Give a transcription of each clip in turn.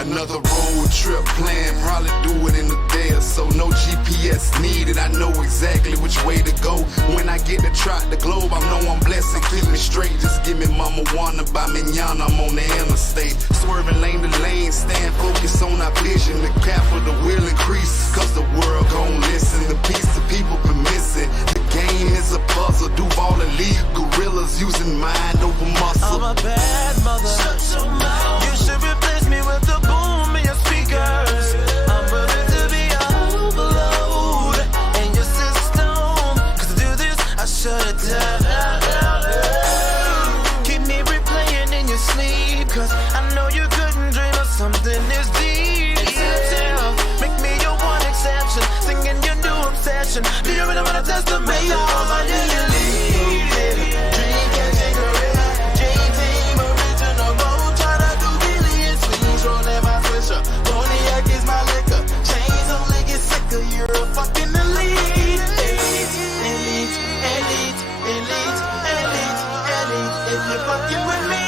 Another road trip plan, probably do it in a day or so. No GPS needed, I know exactly which way to go. When I get to trot the globe, I know I'm blessed and keep me straight. Just give me mama wanna buy manana, I'm on the interstate. Swerving lane to lane, stand focused on our vision. The capital will increase, cause the world gon' listen. The piece the people been missing. The game is a puzzle, Duval elite. Gorillas using mind over muscle. I'm a bad mother. Shut your mouth. You should replace me with the boom in your speakers. I'm ready to be overload in your system. Cause to do this, I shut it down. Keep me replaying in your sleep. Cause I know you couldn't dream of something this deep. Make me your one exception. Singing your new obsession. Do you really wanna test the method? All my dream catching gorilla. Dream team original. Road try to do billions. Swings rolling my swisher. Cognac is my liquor. Chains only get sicker. You're a fucking elite. Elite, elite, elite, elite, elite, elite. If you're fucking with me.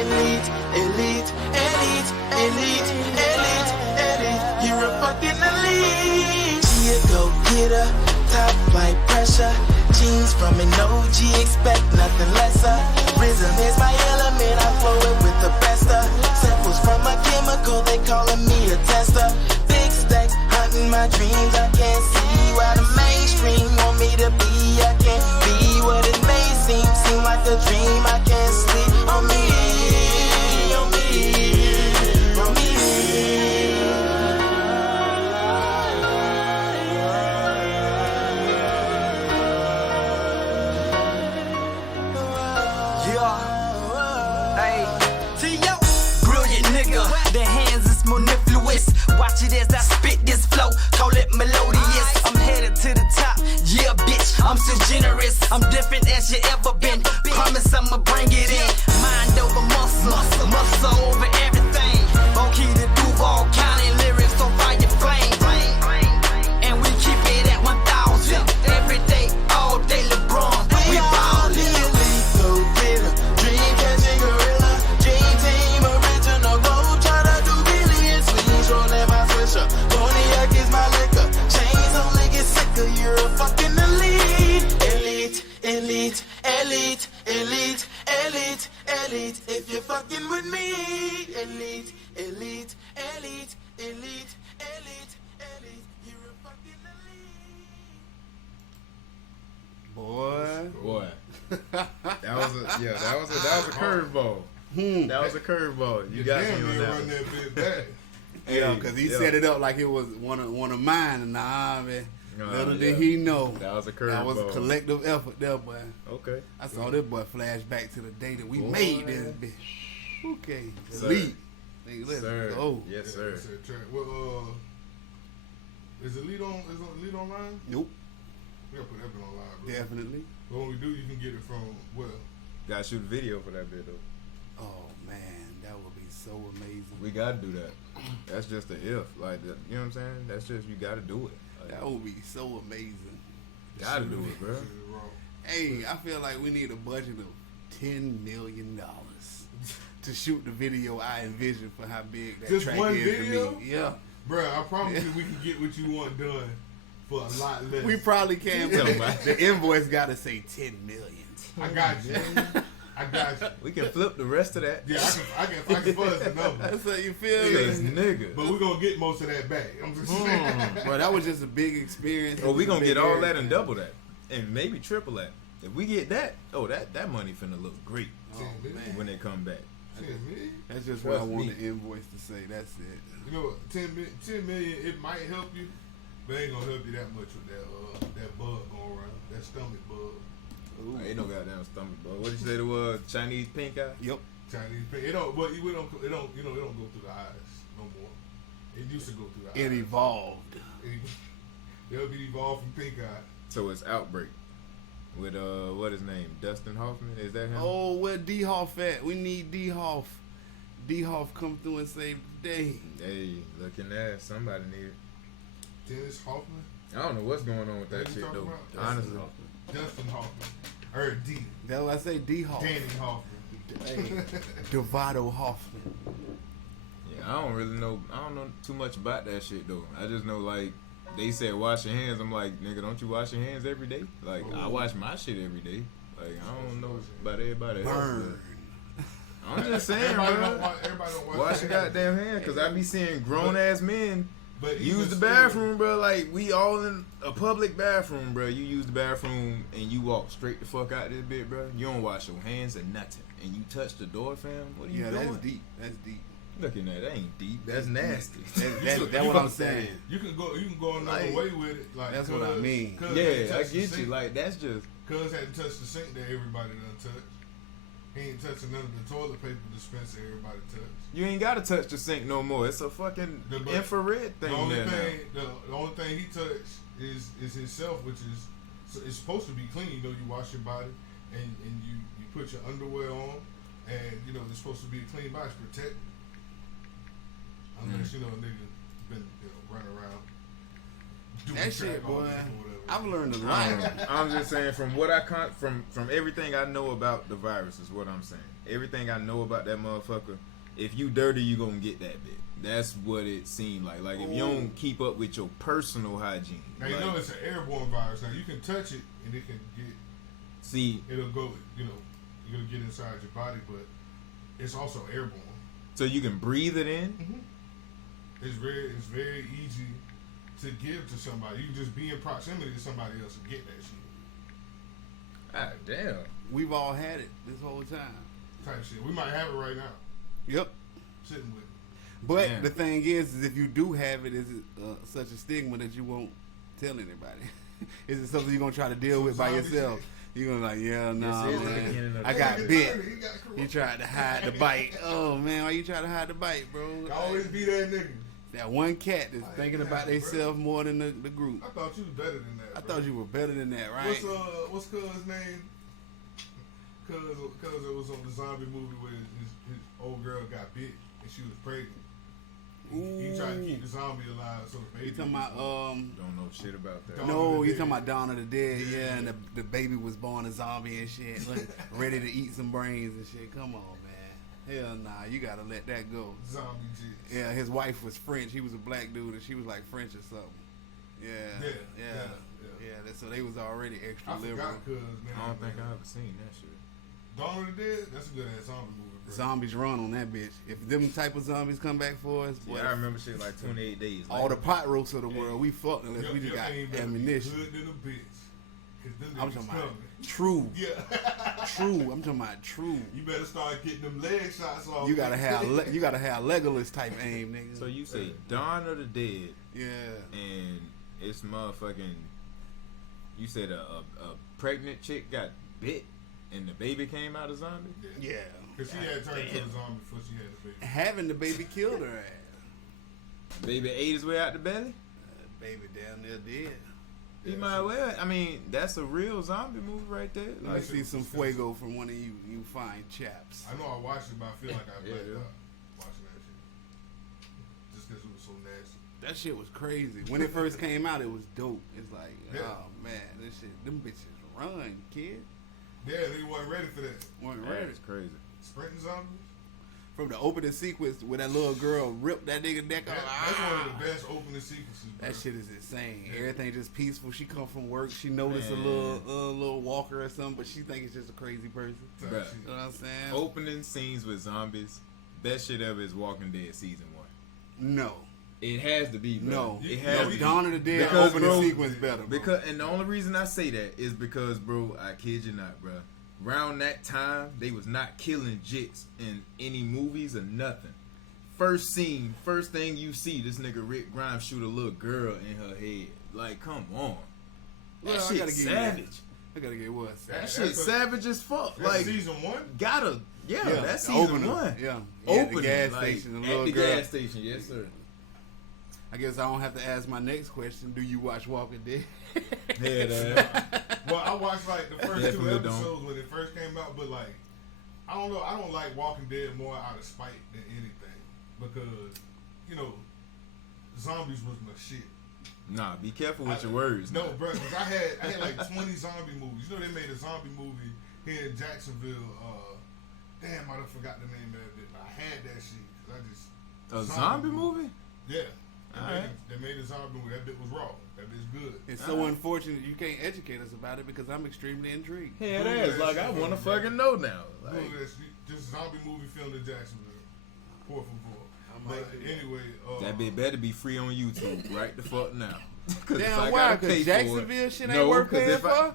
Elite, elite, elite, elite, elite, elite. You're a fucking elite. She a go-getter. Top flight pressure. Jeans from an OG, expect nothing lesser. Rhythm is my element, I flow it with the best of. Samples from a chemical, they calling me a tester. Big stacks, hunting my dreams, I can't see why the mainstream want me to be. I can't be what it may seem like a dream. I can't sleep on me, on me, on me. The hands is mellifluous. Watch it as I spit this flow. Call it melodious. I'm headed to the top. Yeah, bitch, I'm so generous. I'm different as you ever been. Promise I'ma bring it in. Mind over muscle, muscle over everything. Okay to do all counting lyrics on fire flame. And we keep it at 1,000. Every day, all day, LeBron. We ballin'. Dream catching gorilla. Dream team original. Road try to do billions. Swings rolling my swisher. Cognac is my liquor. Chains only get sicker. You're a fucking elite. Elite, elite, elite, elite, elite, elite. If you're fucking with me. Elite, elite, elite, elite, elite, elite. You're a fucking elite. Boy. That was a curveball. That was a curveball. You got me on that. Run that bit back. Yeah, because he set it up like it was one of mine, and nah, man. Little did he know. That was a curveball. That was a collective effort there, boy. Okay. I saw this boy flash back to the day that we made this bitch. Okay. Sir. Elite. Nigga, let's Sir. go. Yes, sir. Well, is Elite online? Nope. We gotta put that bit online, bro. Definitely. But when we do, you can get it from Gotta shoot a video for that bit though. Oh man, that would be so amazing. We gotta do that. That's just a if. Like, you know what I'm saying? That's just, you gotta do it. Like, That would be so amazing. gotta do it, bro. Hey, I feel like we need a budget of $10 million to shoot the video I envisioned for how big that Just track one is video? to me. Yeah. Bro, I promise you we can get what you want done for a lot less. We probably can, but the invoice got to say $10 million. I got you. I got you. We can flip the rest of that. Yeah, I can fuzz the number. That's how you feel, This man. nigga. But we're going to get most of that back. I'm just saying. Bro, that was just a big experience. Or we gonna get all that and and double that. And maybe triple that. If we get that, that money finna look great Oh, man. when they come back. 10 million? That's just what I Trust want me. the invoice to say. That's it. You know what? 10 million, it might help you, but it ain't going to help you that much with that bug going around. That stomach bug. Ooh. Ain't no goddamn stomach bug. What did you say it was? Chinese pink eye? Yep. Chinese pay. It don't go through the eyes no more. It used to go through the eyes. It evolved. They'll be evolved from pink eye. So it's Outbreak. With what his name? Dustin Hoffman? Is that him? Oh, where D Hoff at? We need D Hoff. D Hoff come through and save the day. Hey, looking at somebody need it. Dennis Hoffman. I don't know what's going on with that What you shit talking though. about? Honestly. Justin Hoffman. Or D. That's why I say D Hoff. Danny Hoffman. Hey, Devado Hoffman. I don't really know. I don't know too much about that shit though. I just know like they said wash your hands. I'm like, nigga, don't you wash your hands every day? Like I wash my shit every day. Like I don't know about everybody else. Burn. I'm just saying, Everybody bro. don't Wash your goddamn hands, cause I be seeing grown ass men But use even the still- bathroom, bro. Like we all in a public bathroom, bro. You use the bathroom and you walk straight the fuck out this bit, bro. You don't wash your hands or nothing, and you touch the door, fam. What are you Yeah, doing? that's deep. That's deep. Look at that. That ain't deep. That's nasty. That's what I'm saying. You can go another Like, way with it. Like that's what I mean. Yeah, I get you. Like that's just. Cuz hadn't touched the sink that everybody done touched. He ain't touching none of the toilet paper dispenser everybody touched. You ain't gotta touch the sink no more. It's a fucking infrared thing The only there thing, now. the only thing he touched is himself, which is it's supposed to be clean. You know, you wash your body and you put your underwear on, and you know it's supposed to be a clean body, it's protected. Unless you know a nigga been running around doing That shit, crack all boy. day or whatever. I've learned a I lot. don't know. I'm just saying from what I from everything I know about the virus is what I'm saying. Everything I know about that motherfucker. If you dirty, you gonna get that bit. That's what it seemed like. Like if you don't keep up with your personal hygiene. Now you like, know it's an airborne virus. Now you can touch it and it can get. see, It'll go. You know, you're gonna get inside your body, but it's also airborne. so you can breathe it in. It's very easy to give to somebody. You can just be in proximity to somebody else and get that shit. Ah, damn. We've all had it this whole time. Type shit. We might have it right now. Yep. Sitting with it. But Damn. the thing is if you do have it, is it such a stigma that you won't tell anybody? Is it something you're gonna try to deal with by Zombie yourself? shit. You're gonna like, yeah, nah, This is the beginning man. of I the- got He bit. got corona. You tried to hide the bite. Oh man, why you trying to hide the bite, bro? I always be that nigga. That one cat that's thinking about bro. themselves more than the group. I thought you was better than that. I bro. thought you were better than that, right? What's Cuz name? Cuz it was on the zombie movie where his old girl got bit and she was pregnant. He tried to keep the zombie alive so the baby. You talking about Don't know shit about that. Dawn No, of the you Dead. talking about Dawn of the Dead, yeah, Yeah. and the baby was born a zombie and shit, like, ready to eat some brains and shit. Come on, man. Hell nah, you gotta let that go. Zombie shit. Yeah, his wife was French. He was a black dude, and she was like French or something. Yeah. So they was already extra I liberal. forgot Cuz man. I don't think I ever seen that shit. Dawn of the Dead. That's a good ass zombie movie, bro. Zombies run on that bitch. If them type of zombies come back for us, boy, Yeah, I remember shit like 28 days. all the pot roasts of the world, we fucked unless we just got ammunition. Good than a bitch. Cause them I'm niggas talking about coming. true, Yeah. true. I'm talking about true. You better start getting them leg shots off. You gotta have Legolas type aim, nigga. So you say Dawn of the Dead, yeah. and it's motherfucking. You said a pregnant chick got bit, and the baby came out a zombie. Yeah. Cause she had turned into a zombie before she had the baby. Having the baby killed her ass. Baby ate his way out the belly. Baby down there dead. He might well. I mean, that's a real zombie movie right there. Let me Like, see some fuego from one of you fine chaps. I know I watched it, but I feel like I Yeah, blacked yeah. out watching that shit. Just because it was so nasty. That shit was crazy. When it first came out, it was dope. It's like, Yeah. oh man, this shit, them bitches run, kid. Yeah, they wasn't ready for that. Weren't ready. that's crazy. Sprinting zombies. From the opening sequence where that little girl ripped that nigga neck off. That's one of the best opening sequences, bro. That shit is insane. Everything just peaceful. She come from work. She noticed Man. a little walker or something, but she think it's just a crazy person. Type Bruh. shit. You know what I'm saying? Opening scenes with zombies. Best shit ever is Walking Dead season 1. No. It has to be. Bro. No. It No, has No, to Dawn of the Dead Because, opening bro, sequence better, bro. Because, and the only reason I say that is because, bro, I kid you not, bro. Around that time, they was not killing jits in any movies or nothing. First scene, first thing you see, this nigga Rick Grimes shoot a little girl in her head. Like, come on. That Well, I shit gotta give you that. savage. I gotta get what? That That's shit a- savage as fuck. That's Like, season 1? gotta, yeah, that's the season opener. 1. Yeah. Opening, the gas like, station, the at little the girl. gas station, yes sir. I guess I don't have to ask my next question. Do you watch Walking Dead? Yeah, that. Well, I watched like the first two Definitely don't. episodes when it first came out, but like, I don't know. I don't like Walking Dead more out of spite than anything because, you know, zombies was my shit. Nah, be careful with your words. No, man. bro, because I had like 20 zombie movies. You know, they made a zombie movie here in Jacksonville. Damn, I done forgot the name of it. But I had that shit because I just A zombie movie? Yeah. Alright. They made a zombie movie. That bit was raw. That bit's good. It's so unfortunate you can't educate us about it because I'm extremely intrigued. Hell, that's like I want to fucking know now. Like, This zombie movie filmed in Jacksonville. Por favor. But anyway, that bit better be free on YouTube right the fuck now. Damn, why? Because Jacksonville shit ain't worth paying for?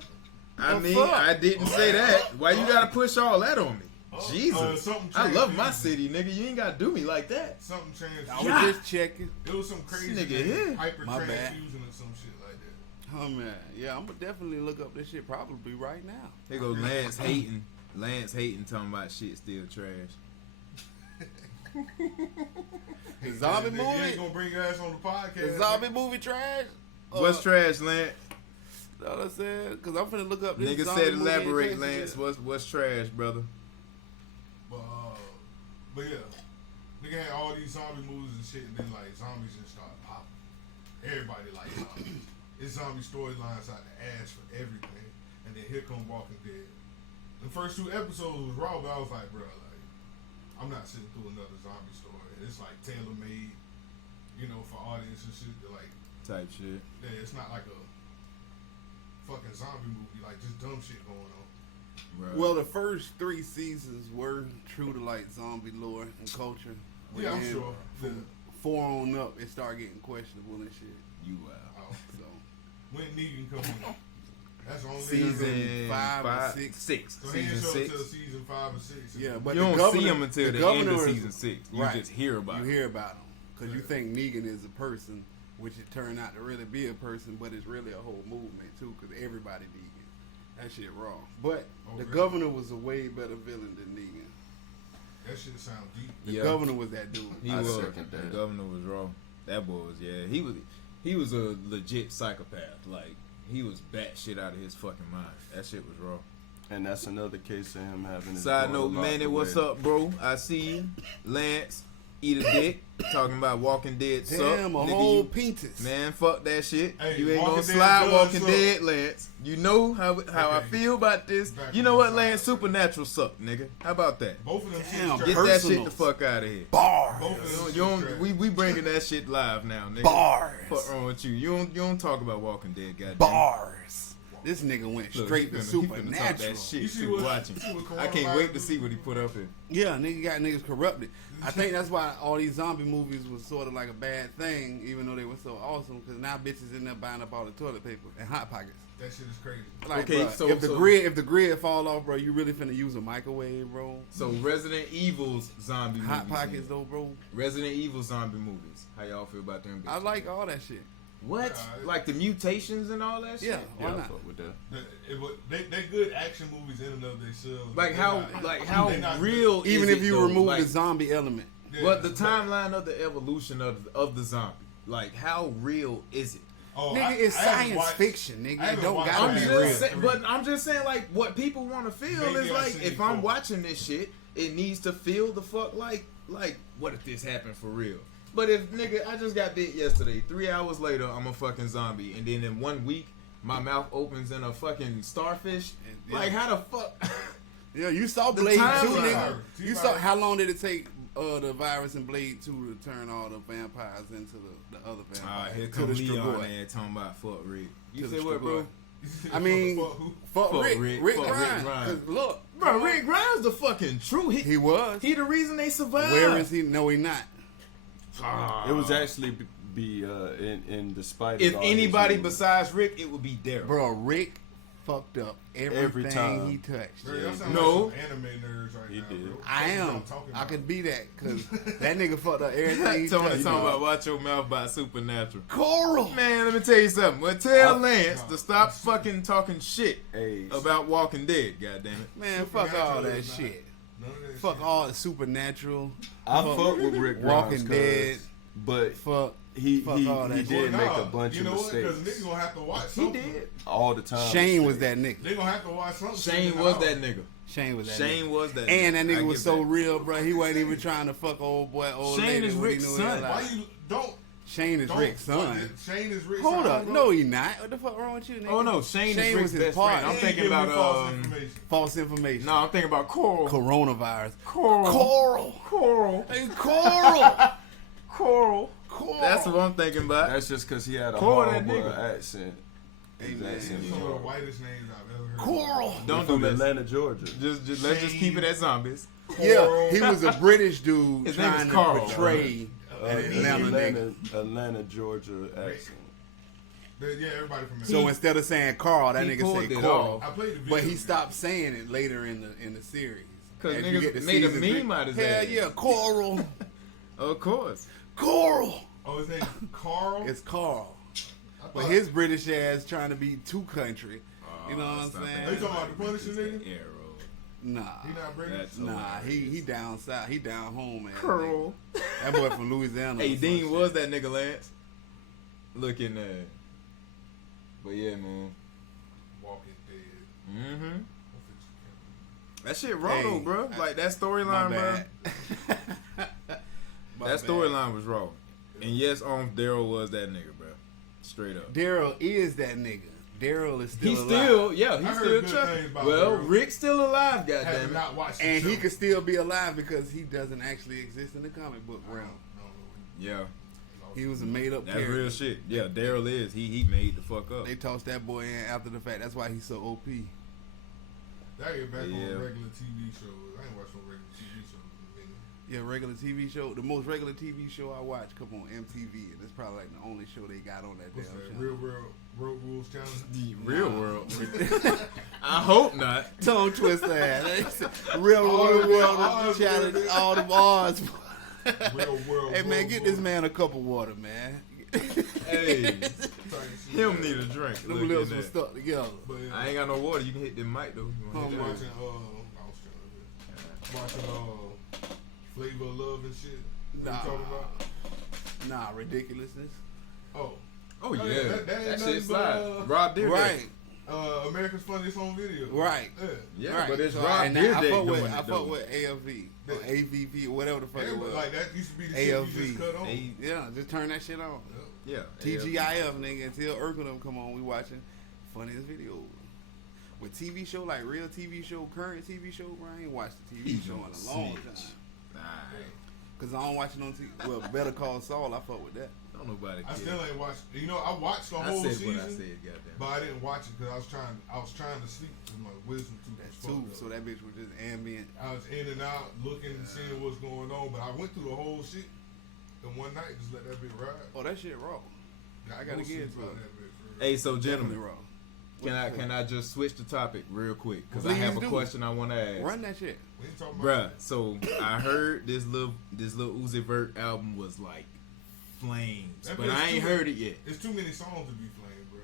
I mean, I didn't say that. Why you gotta push all that on me? Jesus. I love my city, nigga. You ain't gotta do me like that. Something changed. I was just checking. It was some crazy nigga here. hyper My bad. transfusion or some shit like that. Oh man, yeah, I'm gonna definitely look up this shit probably right now. Here goes Lance hating. Lance hating, talking about shit still trash. The zombie You movie? ain't gonna bring your ass on the podcast. The zombie movie trash? What's trash, Lance? Know what I said? Because I'm finna look up this Nigga zombie said movie elaborate, in Lance. Jacksonville. What's trash, brother? But yeah, nigga had all these zombie movies and shit, and then like zombies just started popping. Everybody like zombies. It's zombie storylines out the ass for everything, and then here come Walking Dead. The first 2 episodes was raw, but I was like, bro, like, I'm not sitting through another zombie story. And it's like tailor made, you know, for audience and shit. Like Type shit. yeah, it's not like a fucking zombie movie, like just dumb shit going on. Bruh. Well, the first 3 seasons were true to like zombie lore and culture. Yeah, I'm And sure. From 4 on up, it started getting questionable and shit. You wow. Oh, So when Negan come in, that's the only Season 5 or 6. So he didn't Season show 6. until season 5 or 6. Yeah, but You the don't governor, see him until the end of season 6. You Right. just hear about You him. hear about him because you Yeah. think Negan is a person, which it turned out to really be a person, but it's really a whole movement too because everybody Negan. That shit wrong. But Oh, the really? governor was a way better villain than Negan. That shit sound deep. The Yeah. governor was that dude. He I was. second The that. governor was raw. That boy was. Yeah, he was a legit psychopath. Like he was batshit out of his fucking mind. That shit was raw. And that's another case of him having his Side daughter note, locked Manny, what's away. up, bro? I see you, Lance. Eat a dick. Talking about Walking Dead. Suck. Damn, a Nigga, whole you- penis. Man, fuck that shit. Hey, You ain't Walking gonna Dead slide does Walking suck. Dead, Lance. You know how I Okay. feel about this. Back You on know the what, side. Lance? Supernatural suck, nigga. How about that? Both of them Damn, shit Get trash. that shit Personals. the fuck out of here. Bars. Both of them You shit don't, trash. we bringing that shit live now, nigga. Bars. Fuck wrong with you? You don't talk about Walking Dead, goddamn. Bars. This nigga went Look, straight he to finna talk supernatural. that shit. You see Shit, what- watching. you see what I can't wait to coronavirus see what he put up here. Yeah, nigga got niggas corrupted. I think that's why all these zombie movies was sort of like a bad thing, even though they were so awesome. Because now bitches end up buying up all the toilet paper and hot pockets. That shit is crazy. Like, Okay, bruh, so- if the so- grid fall off, bro, you really finna use a microwave, bro. So Resident Evil's zombie Hot movies. pockets though, bro. Resident Evil zombie movies. How y'all feel about them? I bitches? like all that shit. What? Like the mutations and all that shit? Yeah, why Yeah, I not? fuck with that. They good action movies in and of themselves. Like They how not- like they how not real is Even it if you though? remove Like, the zombie element. good. but the timeline of the evolution of the zombie, like how real is it? Oh, Nigga, it's I haven't science watched- fiction, nigga. I It haven't don't watched gotta I'm be Batman real. just saying, three. but I'm just saying like what people want to feel Maybe is I've like seen if it I'm before. watching this shit, it needs to feel the fuck like what if this happened for real? But if nigga, I just got bit yesterday. 3 hours later, I'm a fucking zombie, and then in 1 week, my mouth opens in a fucking starfish. Yeah. Like how the fuck? Yeah, you saw The Blade 2, timeline. nigga. You T-virus. saw how long did it take the virus in Blade 2 to turn all the vampires into the other vampires? Here To come the Leon Strigoi. and talking about fuck Rick. You To say the what, bro? Strigoi. I mean, Fuck who? fuck Fuck Rick. Rick. Rick Fuck Rick Grimes. Grimes. 'Cause look, Bro, Rick Grimes the fucking true. he was. He the reason they survived. Where is he? No, he not. It was actually in despite If of all his anybody movies. besides Rick, it would be Daryl. Bro, Rick fucked up everything time. he touched. Bro, y'all sound No. like some anime nerds right He now, did. bro. I What am. y'all talking I about? could be that because that nigga fucked up everything he Tony touched. talking about watch your mouth by Supernatural. Coral. Man, let me tell you something. Well, tell Lance to stop fucking talking shit Hey, about Walking Dead. God damn it. Man, fuck all Supernatural that is not- shit. None of that Fuck shit. all the supernatural. I fuck with Rick Grimes, Walking 'cause- Dead. but Fuck. he Fuck all that he shit. did make Nah, a bunch you of know what? Because mistakes niggas gonna have to watch He something. did. all the time. Shane was that nigga. They gonna have to watch something. Shane figure was out. that nigga. Shane was that Shane nigga. was that And that nigga. I nigga was get so that. real, bro. He wasn't even trying to fuck old boy, old Shane lady is when he Rick's knew he son. had Why life. you don't? Shane is Don't Rick's son. Shane is Rick's Hold son, up. bro. No, he not. What the fuck wrong with you, nigga? Oh no, Shane is Rick's was his best partner. friend. I'm He thinking giving about me false information. False information. No, I'm thinking about Coral. Coronavirus. Coral. Coral. Coral. Hey, Coral. Coral. Coral. That's what I'm thinking about. That's just because he had a Call that horrible nigga. accent. Hey, His man. accent was Some of the horrible. whitest names I've ever heard. Coral. Don't He do from this. Atlanta, Georgia. Just let's just keep it at zombies. Yeah, he was a British dude His name trying is to Carl. portray an Atlanta nigga. Atlanta, Georgia accent. Yeah, everybody from So instead of saying Carl, that he nigga pulled said it Carl. off. I played the video. But he stopped saying it later in the series. 'Cause As niggas you get to made a season meme 3, out of his hell ass. yeah, Coral. Of course. Coral. Oh, his name Carl. It's Carl. I But thought- his British ass trying to be too country. You know what I'm Stop saying? Are you talking about the Punisher nigga? Arrow. Nah. He not British. That's Nah, he down south. He down home, man. Curl. That boy from Louisiana. Hey, or some Dean shit. was that nigga Lance. Looking at. But yeah, man. Walking Dead. Mm-hmm. I'll That shit raw Hey, though, bro. Like that My storyline, bro. bad. My That bad. storyline was raw. And yes, Daryl was that nigga, bro. Straight up. Daryl is that nigga. Daryl is still He's alive. still, yeah, he's I heard still good trucking. things about Well, Daryl. Rick's still alive, Have goddamn it. not watched the And show. he could still be alive because he doesn't actually exist in the comic book realm. Yeah, He was a made up that's character. real shit. Yeah, Daryl is. He made the fuck up. They tossed that boy in after the fact. That's why he's so OP. That get back on Yeah. regular TV shows. I ain't watched no regular TV shows in a minute. Yeah, regular TV show. The most regular TV show I watch come on MTV, and it's probably like the only show they got on that What's damn that? show. Real World Road Rules Challenge. The real world. I hope not. Tongue twister ass. Real All world the world bars, challenge. baby. All the bars. Real World. Hey man, Road get this Rules. man a cup of water, man. Hey, Type shit. him need a drink. Them Look lips at were that. stuck together. But yeah, I ain't got no water. You can hit the mic though. You wanna I'm hit watching. that? I was trying to watching Flavor of Love and shit. What Nah. you talking about? Nah, ridiculousness. Oh, Oh yeah, yeah, that ain't that nothing shit but, slide. Rob did Right, America's Funniest Home Video. right. Yeah. Yeah, right. but it's So Rob and Deerday I fuck doing with, it I though. fuck with AFV or AVP or whatever the fuck Yeah, it but was. like that used to be the shit you ALV. just cut on. Hey, Yeah, just turn that shit on. yeah, TGIF, nigga, until Urkel them come on, we watching funniest video. With TV show, like real TV show, current TV show, bro, I ain't watched the TV show in a long time. Alright. Cause I don't watch it on TV. Well, Better Call Saul, I fuck with that. Don't nobody care. I still ain't watched. You know, I watched the I whole said season, what I said, goddamn. but I didn't watch it because I was trying to sleep because my wisdom tooth That's was two, fucked so up. that bitch was just ambient. I was in and out looking and seeing what's going on, but I went through the whole shit in one night. Just let that bitch ride. Oh, that shit raw. I gotta no get sleep into out it. that bitch, for real. Hey, so Definitely gentlemen, raw. can I just switch the topic real quick? Because I Please have a do. question I want to ask. Run that shit. We ain't talking Bruh, about so I heard this little Uzi Vert album was like flames, That but bitch I ain't too- heard it yet. It's too many songs to be playing, bro.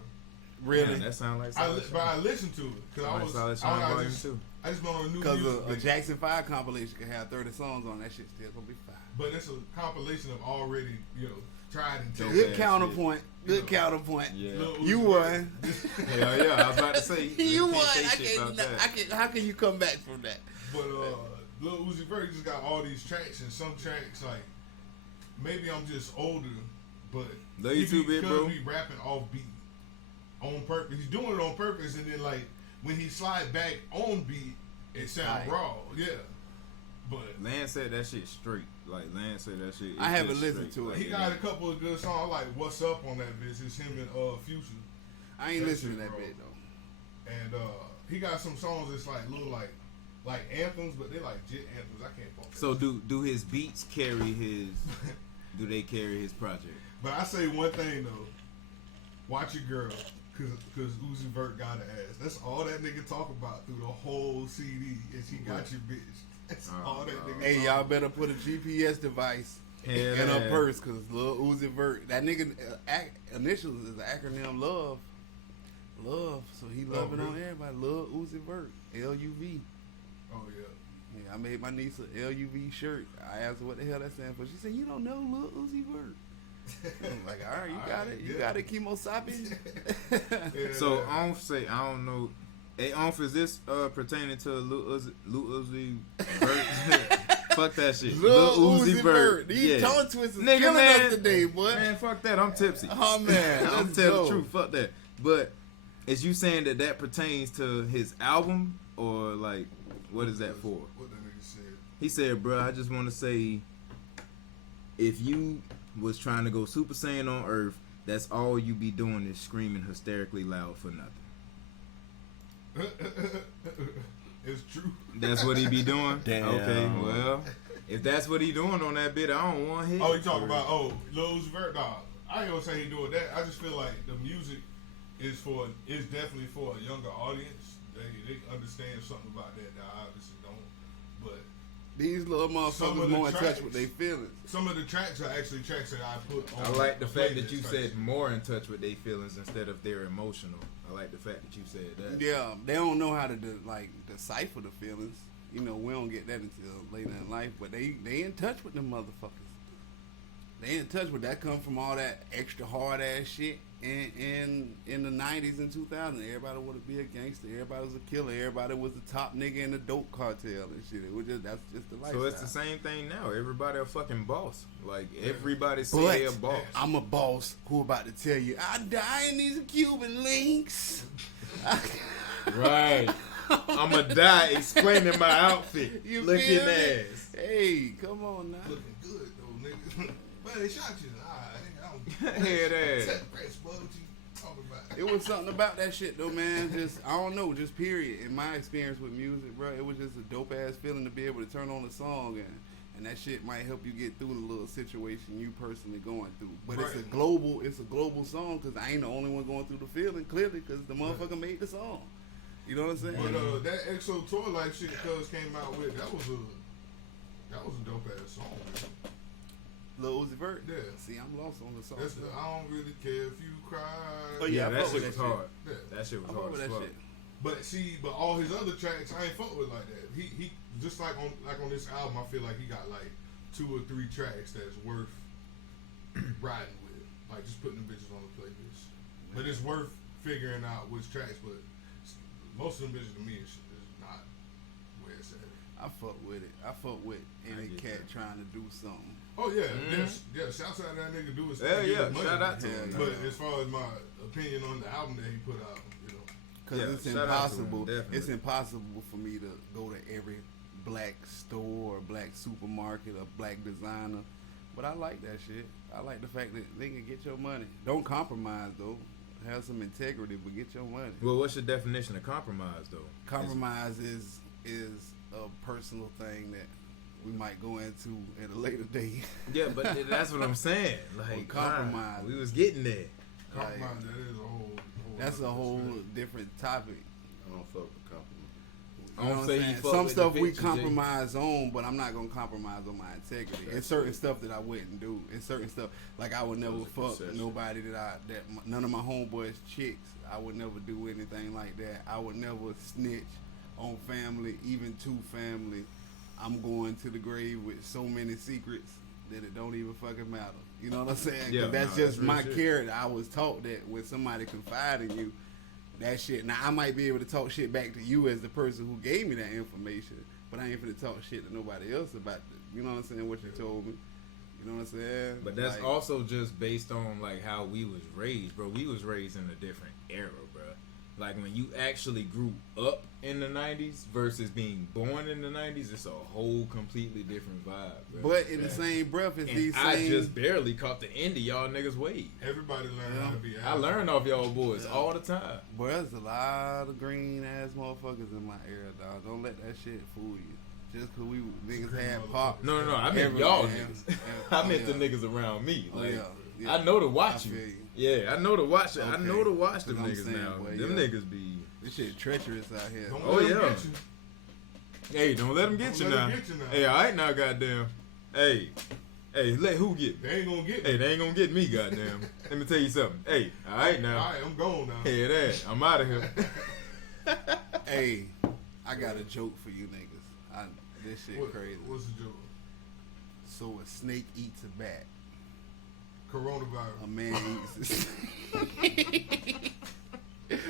Really? Damn, that sound like But I listened to it because I was. Solid I, Shine I Volume just, 2. I just been on a new Because music. a bitch. Jackson 5 compilation can have 30 songs on that shit, still gonna be fire. But it's a compilation of already, tried and Dope tested. Good ass counterpoint. Good You know. counterpoint. Yeah. Lil Uzi You Vert. won. Hell yeah, I was about to say. You won. can't say I shit about that. can't. How can you come back from that? But Lil Uzi Vert just got all these tracks, and some tracks like maybe I'm just older, but Love you too, big bro. Could be rapping off beat on purpose. He's doing it on purpose, and then like when he slide back on beat, it sound Right. raw. Yeah, but Lance said that shit straight. Like Lance said that shit. I haven't just listened straight. to it. he got a couple of good songs. Like "What's Up" on that bitch. It's him and Future, I ain't That listening to shit that raw. bit though. and he got some songs that's like little like anthems, but they like jit anthems. I can't pump. So do his beats carry his? Do they carry his project? But I say one thing though, watch your girl, cause Uzi Vert got an ass. That's all that nigga talk about through the whole CD, and she got your bitch. That's all that nigga. Hey, talk y'all about. better put a GPS device Hell in yeah. her purse, cause Lil Uzi Vert, that nigga initials is the acronym love. Love, so he loving on really? everybody. Lil Uzi Vert, LUV. Oh yeah. Yeah, I made my niece a LUV shirt. I asked her what the hell that stands for. She said, "You don't know Lil Uzi Vert." I'm like, all right, you got it. You got it, Kimosabi. Yeah, So yeah. I don't know. Hey, is this pertaining to Lil Uzi Vert? Fuck that shit. Lil Uzi Vert. These Yeah. tongue twisters Nigga, killing man. us today, boy. Man, fuck that. I'm tipsy. Oh, man, I'm let's telling go. the truth. Fuck that. But is you saying that pertains to his album or like what is that for? What that nigga said. He said, "Bro, I just want to say, if you was trying to go Super Saiyan on Earth, that's all you be doing is screaming hysterically loud for nothing. It's true. That's what he be doing? Damn. Okay, well, if that's what he doing on that bit, I don't want him. Oh, you talking about Lil Uzi Vert? Nah, I ain't gonna say he doing that. I just feel like the music is definitely for a younger audience. They understand something about that I obviously don't. But These little motherfuckers more in touch with their feelings. some of the tracks are actually tracks that I put on. I like the fact that playlist you type said shit. more in touch with their feelings instead of they're emotional. I like the fact that you said that. Yeah, they don't know how to decipher the feelings. You know, we don't get that until later in life, but they in touch with them motherfuckers. They in touch with that. Come from all that extra hard ass shit in the 90s and 2000s. Everybody wanted to be a gangster. Everybody was a killer. Everybody was the top nigga in the dope cartel and shit. It was that's just the lifestyle. So it's the same thing now. Everybody a fucking boss. Like everybody say they a boss. I'm a boss who about to tell you I die in these Cuban links. Right. I'ma die explaining my outfit. You Looking feel me? ass. Hey, come on now. Looking good though, nigga. But they shot you. I don't. Head ass. Press, what you talking about? It was something about that shit though, man. Just I don't know, just period. In my experience with music, bro, it was just a dope ass feeling to be able to turn on a song and that shit might help you get through the little situation you personally going through. But it's a global song because I ain't the only one going through the feeling clearly because the motherfucker made the song. You know what I'm saying? But that EXO tour life shit Cuz came out with, that was a dope ass song, man. Lil Uzi Vert. Yeah. See, I'm lost on the song. That's the I don't really care if you cry. Oh, Yeah, I that fuck with shit was that hard. Yeah. That shit was I fuck hard with as that fuck. shit. But all his other tracks I ain't fuck with like that. He just like on this album I feel like he got like 2 or 3 tracks that's worth riding with. Like just putting them bitches on the playlist. But it's worth figuring out which tracks, but most of them bitches to me is not where it's at. I fuck with it. I fuck with any get cat that. trying to do something. Oh yeah, yeah. Shouts out that nigga do his Hell thing, get yeah, his money. shout out to Hell him. yeah. But as far as my opinion on the album that he put out, you know, Cause Yeah, it's shout out to him, impossible. definitely. It's impossible for me to go to every black store or black supermarket or black designer. But I like that shit. I like the fact that they can get your money. Don't compromise though. Have some integrity, but get your money. Well, what's your definition of compromise though? Compromise is a personal thing that we might go into at a later date. Yeah, but that's what I'm saying. Like compromise. we was getting there. Like, compromise, that is a whole that's a other whole perspective. different topic. I don't fuck with compliment. You I know don't what I'm say you saying? fuck Some with stuff the we picture, Jay. compromise on, but I'm not gonna compromise on my integrity. It's certain stuff that I wouldn't do. It's certain stuff like I would never Those are fuck concessions. nobody none of my homeboys chicks. I would never do anything like that. I would never snitch on family, even to family. I'm going to the grave with so many secrets that it don't even fucking matter. You know what I'm saying? 'Cause Yeah, that's no, just that's my real shit. character. I was taught that when somebody confide in you, that shit. Now I might be able to talk shit back to you as the person who gave me that information, but I ain't finna talk shit to nobody else about it. You know what I'm saying? What you told me. You know what I'm saying? But that's Like, also just based on like how we was raised, bro. We was raised in a different era, bro. Like when you actually grew up in the 90s versus being born in the 90s, it's a whole completely different vibe, bro. But in the same breath, it's and these I same. just barely caught the end of y'all niggas' wave. Everybody learn how to be. I learn off y'all boys all the time. Boy, there's a lot of green ass motherfuckers in my era, dog. Don't let that shit fool you. Just cause we niggas Green had pop. No, I meant Every y'all man. niggas. I meant the niggas around me. Oh, Like, yeah. I know to watch I you. feel you. Yeah, I know to watch it. I Okay. know to watch them That's what I'm niggas saying, now. boy, Them yeah. niggas be. This shit treacherous out here. Don't Oh, let 'em yeah. get you. Hey, don't let them get you Don't let now. 'em get you now. Hey, all right now, goddamn. Hey, let who get me? They ain't gonna get Hey, me. they ain't gonna get me, goddamn. Let me tell you something. Hey, all right All now. right, I'm gone now. Hey, that. I'm out of here. Hey, I got a joke for you niggas. This shit crazy. What's the joke? So a snake eats a bat. A Coronavirus. man eats Did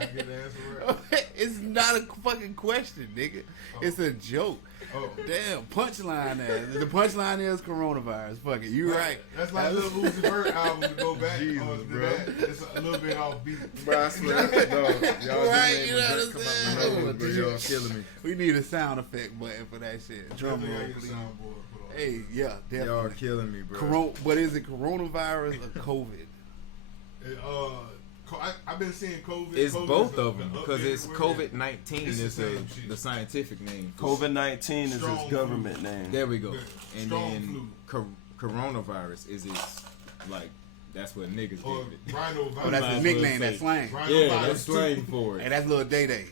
I get the answer right? It's not a fucking question, nigga. It's a joke. Oh. Damn, punchline there. The punchline is coronavirus. Fuck it. You right. That's like Lil Uzi Vert album to go back Jesus, on to bro. that. It's a little bit off beat. Bro, I swear, dog. Y'all Right, you know what I'm come saying? out with numbers, bro. Y'all killing me. We need a sound effect button for that shit. Drum Definitely roll, gotta get a please. soundboard put on. Hey, yeah, Y'all definitely. are killing me, bro. But is it coronavirus or COVID? I've been seeing COVID. It's COVID's both a- of them an because updated it's word. COVID-19 It's the is same shit. the scientific name. COVID-19 is Strong its government name. There we go. Yeah, And strong then coronavirus is its, like, that's what niggas Or gave it. rhino Oh, that's Might his as well nickname. say- That's slang. Yeah, that's slang for Hey, it. that's little Day Day.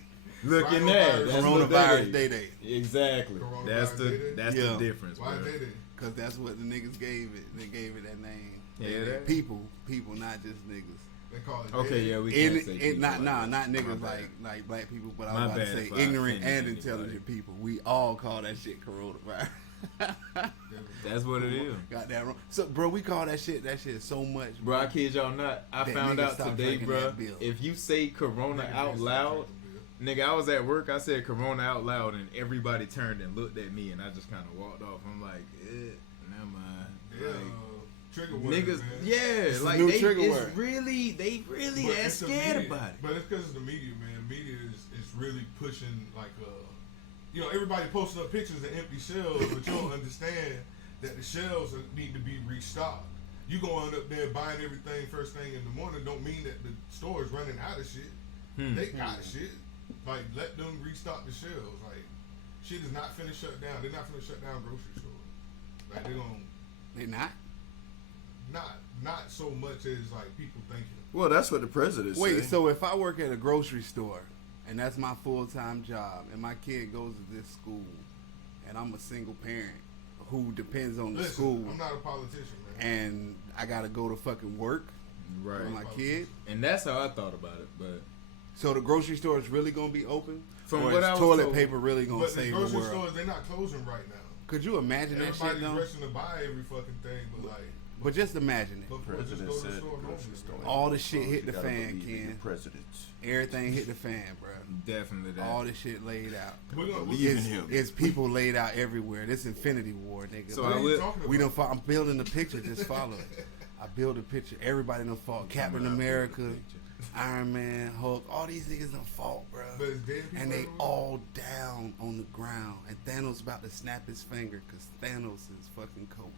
Look in Rhino that. virus. That's Coronavirus what Day Day. Exactly. Coronavirus That's Day Day? that's Yeah. the difference, Why bro. did it? Because that's what the niggas gave it. They gave it that name. Yeah, that- People, not just niggas. They call it. Okay, Day. yeah, we can't say It people not like that. not niggas My bad. like black people, but I My was about bad to if say I ignorant offended and anybody. intelligent people. We all call that shit coronavirus. That's what it is. Got that wrong. So, bro, we call that shit so much, Bro, I kid y'all not. I That found nigga out stopped today, drinking bro. that bill. If you say Corona Niggas out been loud, drinking nigga, I was at work. I said Corona out loud, and everybody turned and looked at me, and I just kind of walked off. I'm like, never mind. Yeah, Like, trigger word, niggas, man. yeah, the like new they trigger it's word. really, they really But that it's the scared media. about it. But it's because of the media, man. Media is really pushing like everybody posting up pictures of empty shelves, but you don't understand that the shelves need to be restocked. You going up there buying everything first thing in the morning don't mean that the store is running out of shit. They got shit. Like, let them restock the shelves. Like, shit is not finna shut down. They're not finna shut down grocery stores. Like, they don't. They not. Not so much as like people thinking. Well, that's what the president Wait, said. so if I work at a grocery store and that's my full-time job, and my kid goes to this school, and I'm a single parent who depends on the Listen, school, I'm not a politician, man. and I gotta go to fucking work Right. for my kid. And that's how I thought about it. But So the grocery store is really gonna be open, From or what is I was toilet told- paper really gonna But the save the grocery world? stores, they're not closing right now. Could you imagine that shit Everybody's though? rushing to buy every fucking thing, but like, But just imagine it. but just President go to said the the store grocery normally, store. man. All the shit hit the You gotta fan, believe in Ken. the presidents. Everything hit the fan, bro. definitely that. All this shit laid out. We're gonna, Believe in It's, him. it's people laid out everywhere. This Infinity War, nigga. So what I are you would- talking We about? don't. I'm building the picture. Just follow it. I build a picture. Everybody done fought. Captain America, Iron Man, Hulk. All these niggas done fought, bro. But it's dead people And they everywhere? all down on the ground. And Thanos about to snap his finger because Thanos is fucking COVID.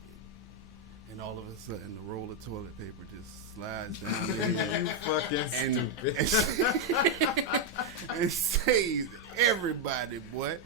And all of a sudden, the roll of toilet paper just slides down there You fucking and, stupid. and saves everybody, boy.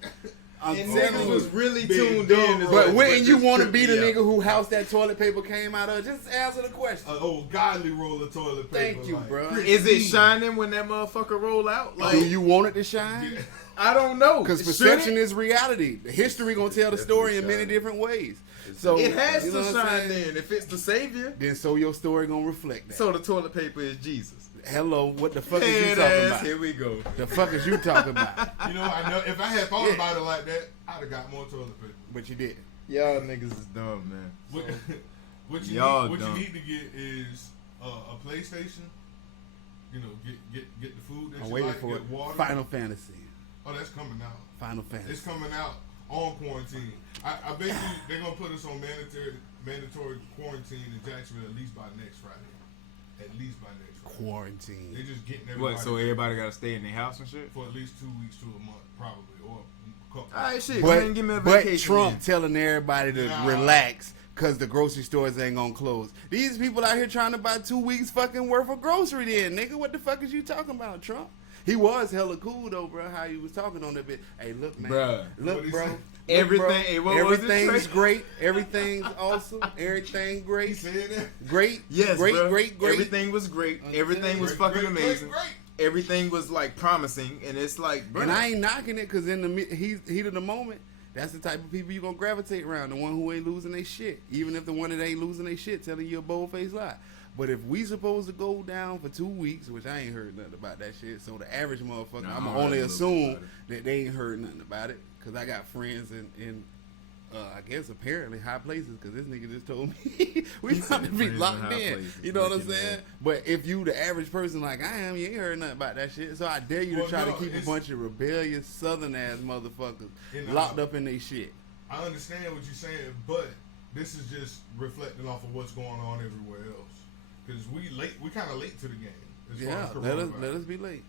I'm And telling niggas you. was really Big tuned dog in. roll. But wouldn't you just want to tripped be the me nigga out. who house that toilet paper came out of? Just answer the question. An old godly roll of toilet paper. Thank you, like, bro. Is it shining when that motherfucker roll out? Like, Do you want it to shine? Yeah. I don't know. Because Should perception it? is reality. The history gonna tell the story in many shining. different ways. So It has you know to what I'm shine saying? then. If it's the savior, Then so your story gonna reflect that. so the toilet paper is Jesus. Hello, what the fuck is you Head talking ass, about? here we go. The fuck is you talking about? You know, I know if I had thought Yeah. about it like that, I'd have got more toilet paper. But you did. Y'all niggas is dumb, man. What, what you Y'all need, what dumb. you need to get is a PlayStation. You know, get the food that I'm you waiting like. for Get it. water. Final Fantasy. Oh, that's coming out. Final Fantasy. It's coming out on quarantine. I bet you they're gonna put us on mandatory quarantine in Jacksonville at least by next Friday. At least by next Friday. Quarantine. They're just getting everybody. What? So everybody gotta stay in their house and shit? for at least 2 weeks to a month, probably, or a couple. All right, shit. Go ahead and give me a But vacation. Trump then. telling everybody to Nah. relax because the grocery stores ain't gonna close. These people out here trying to buy 2 weeks fucking worth of grocery then, nigga. What the fuck is you talking about, Trump? He was hella cool though, bro. How he was talking on that bit. Hey, look, man. Bruh. Look, What'd he bro. say? Look, Everything- bro. hey, what was it, Everything's Trey? great. Everything's awesome. Everything He great. said that. Great. Yes, great, bro. great. Everything was great. Everything was fucking Great, great, amazing. great. Everything was like promising, and it's like, bro. And I ain't knocking it because in the heat of the moment, that's the type of people you gonna gravitate around. The one who ain't losing their shit. Even if the one that ain't losing their shit telling you a bold-faced lie. But if we supposed to go down for 2 weeks, which I ain't heard nothing about that shit, so the average motherfucker, Nah, I'm I only heard a little assume about that they ain't heard nothing about it. Because I got friends in I guess apparently high places, because this nigga just told me we about to be friends in locked high in. places. You know what I'm Looking saying? at- But if you the average person like I am, you ain't heard nothing about that shit. So I dare you to Well, try no, to keep a it's- bunch of rebellious southern ass motherfuckers And, locked up in their shit. I understand what you're saying, but this is just reflecting off of what's going on everywhere else. Because we kind of late to the game. As Yeah, far as let coronavirus. us be late.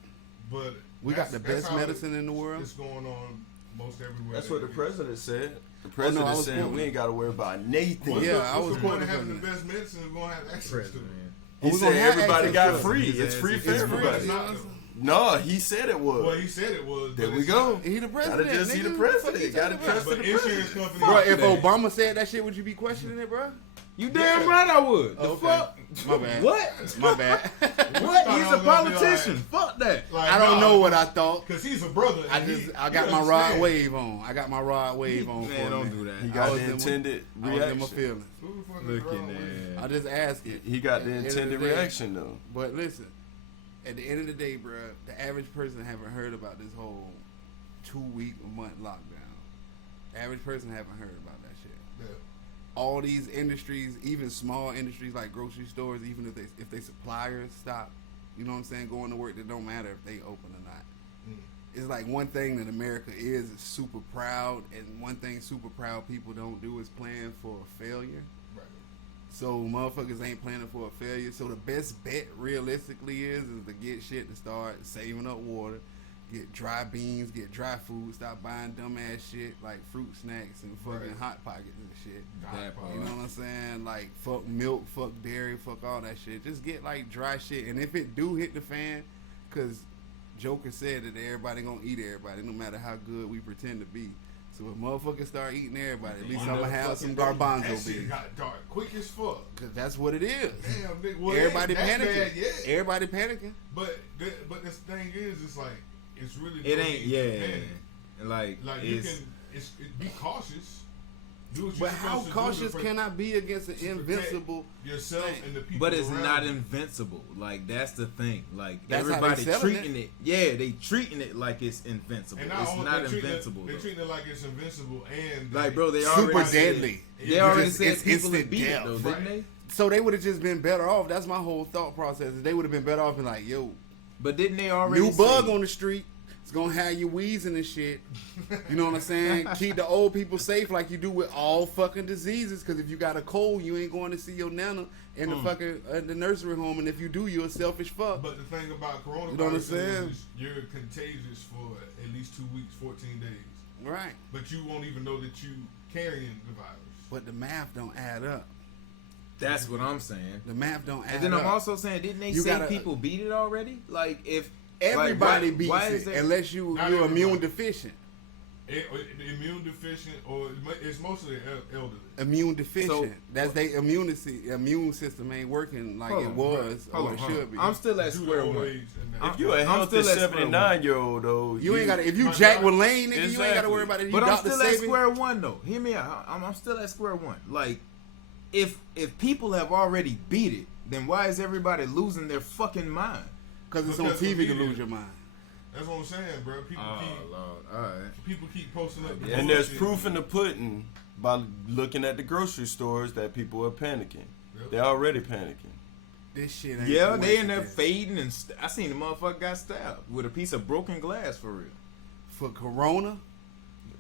But We got the that's best how medicine in the world. It's going on most everywhere. That's that what the it is. president said. The president I was saying quoting we ain't got to worry about Nathan. What's Yeah, the, I what's was the point quoting of having from the best medicine if we're gonna have access to it? He we said gonna have everybody access got to it. free. His It's ass free is for free. everybody. It's not, though. No, he said it was. Well, he said it was. There but we it's go. not. He the president. Gotta just see the nigga. president. Gotta Fuck you trust talking But the insurance president. companies. about? Bro, if that. Obama said that shit, would you be questioning it, bro? You damn right I would. The Okay. fuck? My bad. What? My bad. What? thought He's I a was gonna be politician. like- Fuck that. Like, I don't know what I thought. Because he's a brother. I and got he my rod understands. wave on. I got my rod wave on. Man, for a don't minute. do that. He I got was the in my- intended I was in my reaction. feelings. Who the fuck is Looking wrong with I just asked it. He got the At the end of intended the day. reaction though. But listen, at the end of the day, bro, the average person haven't heard about this whole 2-week a month lockdown. Average person haven't heard about that shit. Yeah. All these industries, even small industries like grocery stores, even if they suppliers stop, you know what I'm saying, going to work, it don't matter if they open or not. It's like one thing that America is super proud, and one thing super proud people don't do is plan for a failure. Right. So motherfuckers ain't planning for a failure. So the best bet realistically is to get shit to start saving up water, get dry beans, get dry food, stop buying dumbass shit like fruit snacks and fucking Right. Hot Pockets and shit. That part. You know what I'm saying? Like fuck milk, fuck dairy, fuck all that shit. Just get like dry shit. And if it do hit the fan, cause Joker said that everybody gonna eat everybody, no matter how good we pretend to be. So if motherfuckers start eating everybody, at least I'm gonna have some garbanzo That shit beans. got dark quick as fuck. Cause that's what it is. Damn, nigga. Well, Everybody that's panicking. bad yet. Everybody panicking. But the thing is, it's like it's really It no ain't. need to Yeah. panic. Like you it's. can be cautious. Do what you're But how supposed to do cautious to can I be against an protect invincible? yourself thing? and the people But it's around not you. invincible. Like that's the thing. Like That's how they everybody selling treating it. Yeah, they treating it like it's invincible. And It's only not they treating invincible. They're though. treating it like it's invincible and Like bro, they Super already said- deadly. They already It's said people instant would beat death. it though, Right. didn't they? So they would have just been better off. That's my whole thought process. They would have been better off and like, yo, But didn't they already? new bug say- on the street. It's gonna have you wheezing and shit. You know what I'm saying? Keep the old people safe like you do with all fucking diseases. Because if you got a cold, you ain't going to see your nana in the fucking the nursery home. And if you do, you're a selfish fuck. But the thing about coronavirus You know what I'm saying? is you're contagious for at least 2 weeks, 14 days. Right. But you won't even know that you carrying the virus. But the math don't add up. That's what I'm saying. The math don't add And then up. I'm also saying, didn't they You say gotta- people beat it already? Like if Everybody like, beats why it is that? unless Not you're everybody. immune deficient. Immune deficient, or it's mostly elderly. Immune deficient. So- That's their immune system ain't working like Hold it on, was hold or on, it hold should on. be. I'm still at Due to square old one. age and that. If you a I'm healthy still at square 79-year-old though, You ain't got to. If you My Jack God. with Lane, nigga, you ain't got to Exactly. worry about it. You But I'm Dr. still at Saban. square one though. Hear me out. I'm still at square one. Like if people have already beat it, then why is everybody losing their fucking mind? Because it's on Because TV of to media. lose your mind. That's what I'm saying, bro. People keep Lord, all right. people keep posting up. the and there's bullshit. proof in the pudding by looking at the grocery stores that people are panicking. Yep. They're already panicking. This shit ain't. Yeah, the they in way there to fading, and I seen the motherfucker got stabbed with a piece of broken glass for real. for Corona.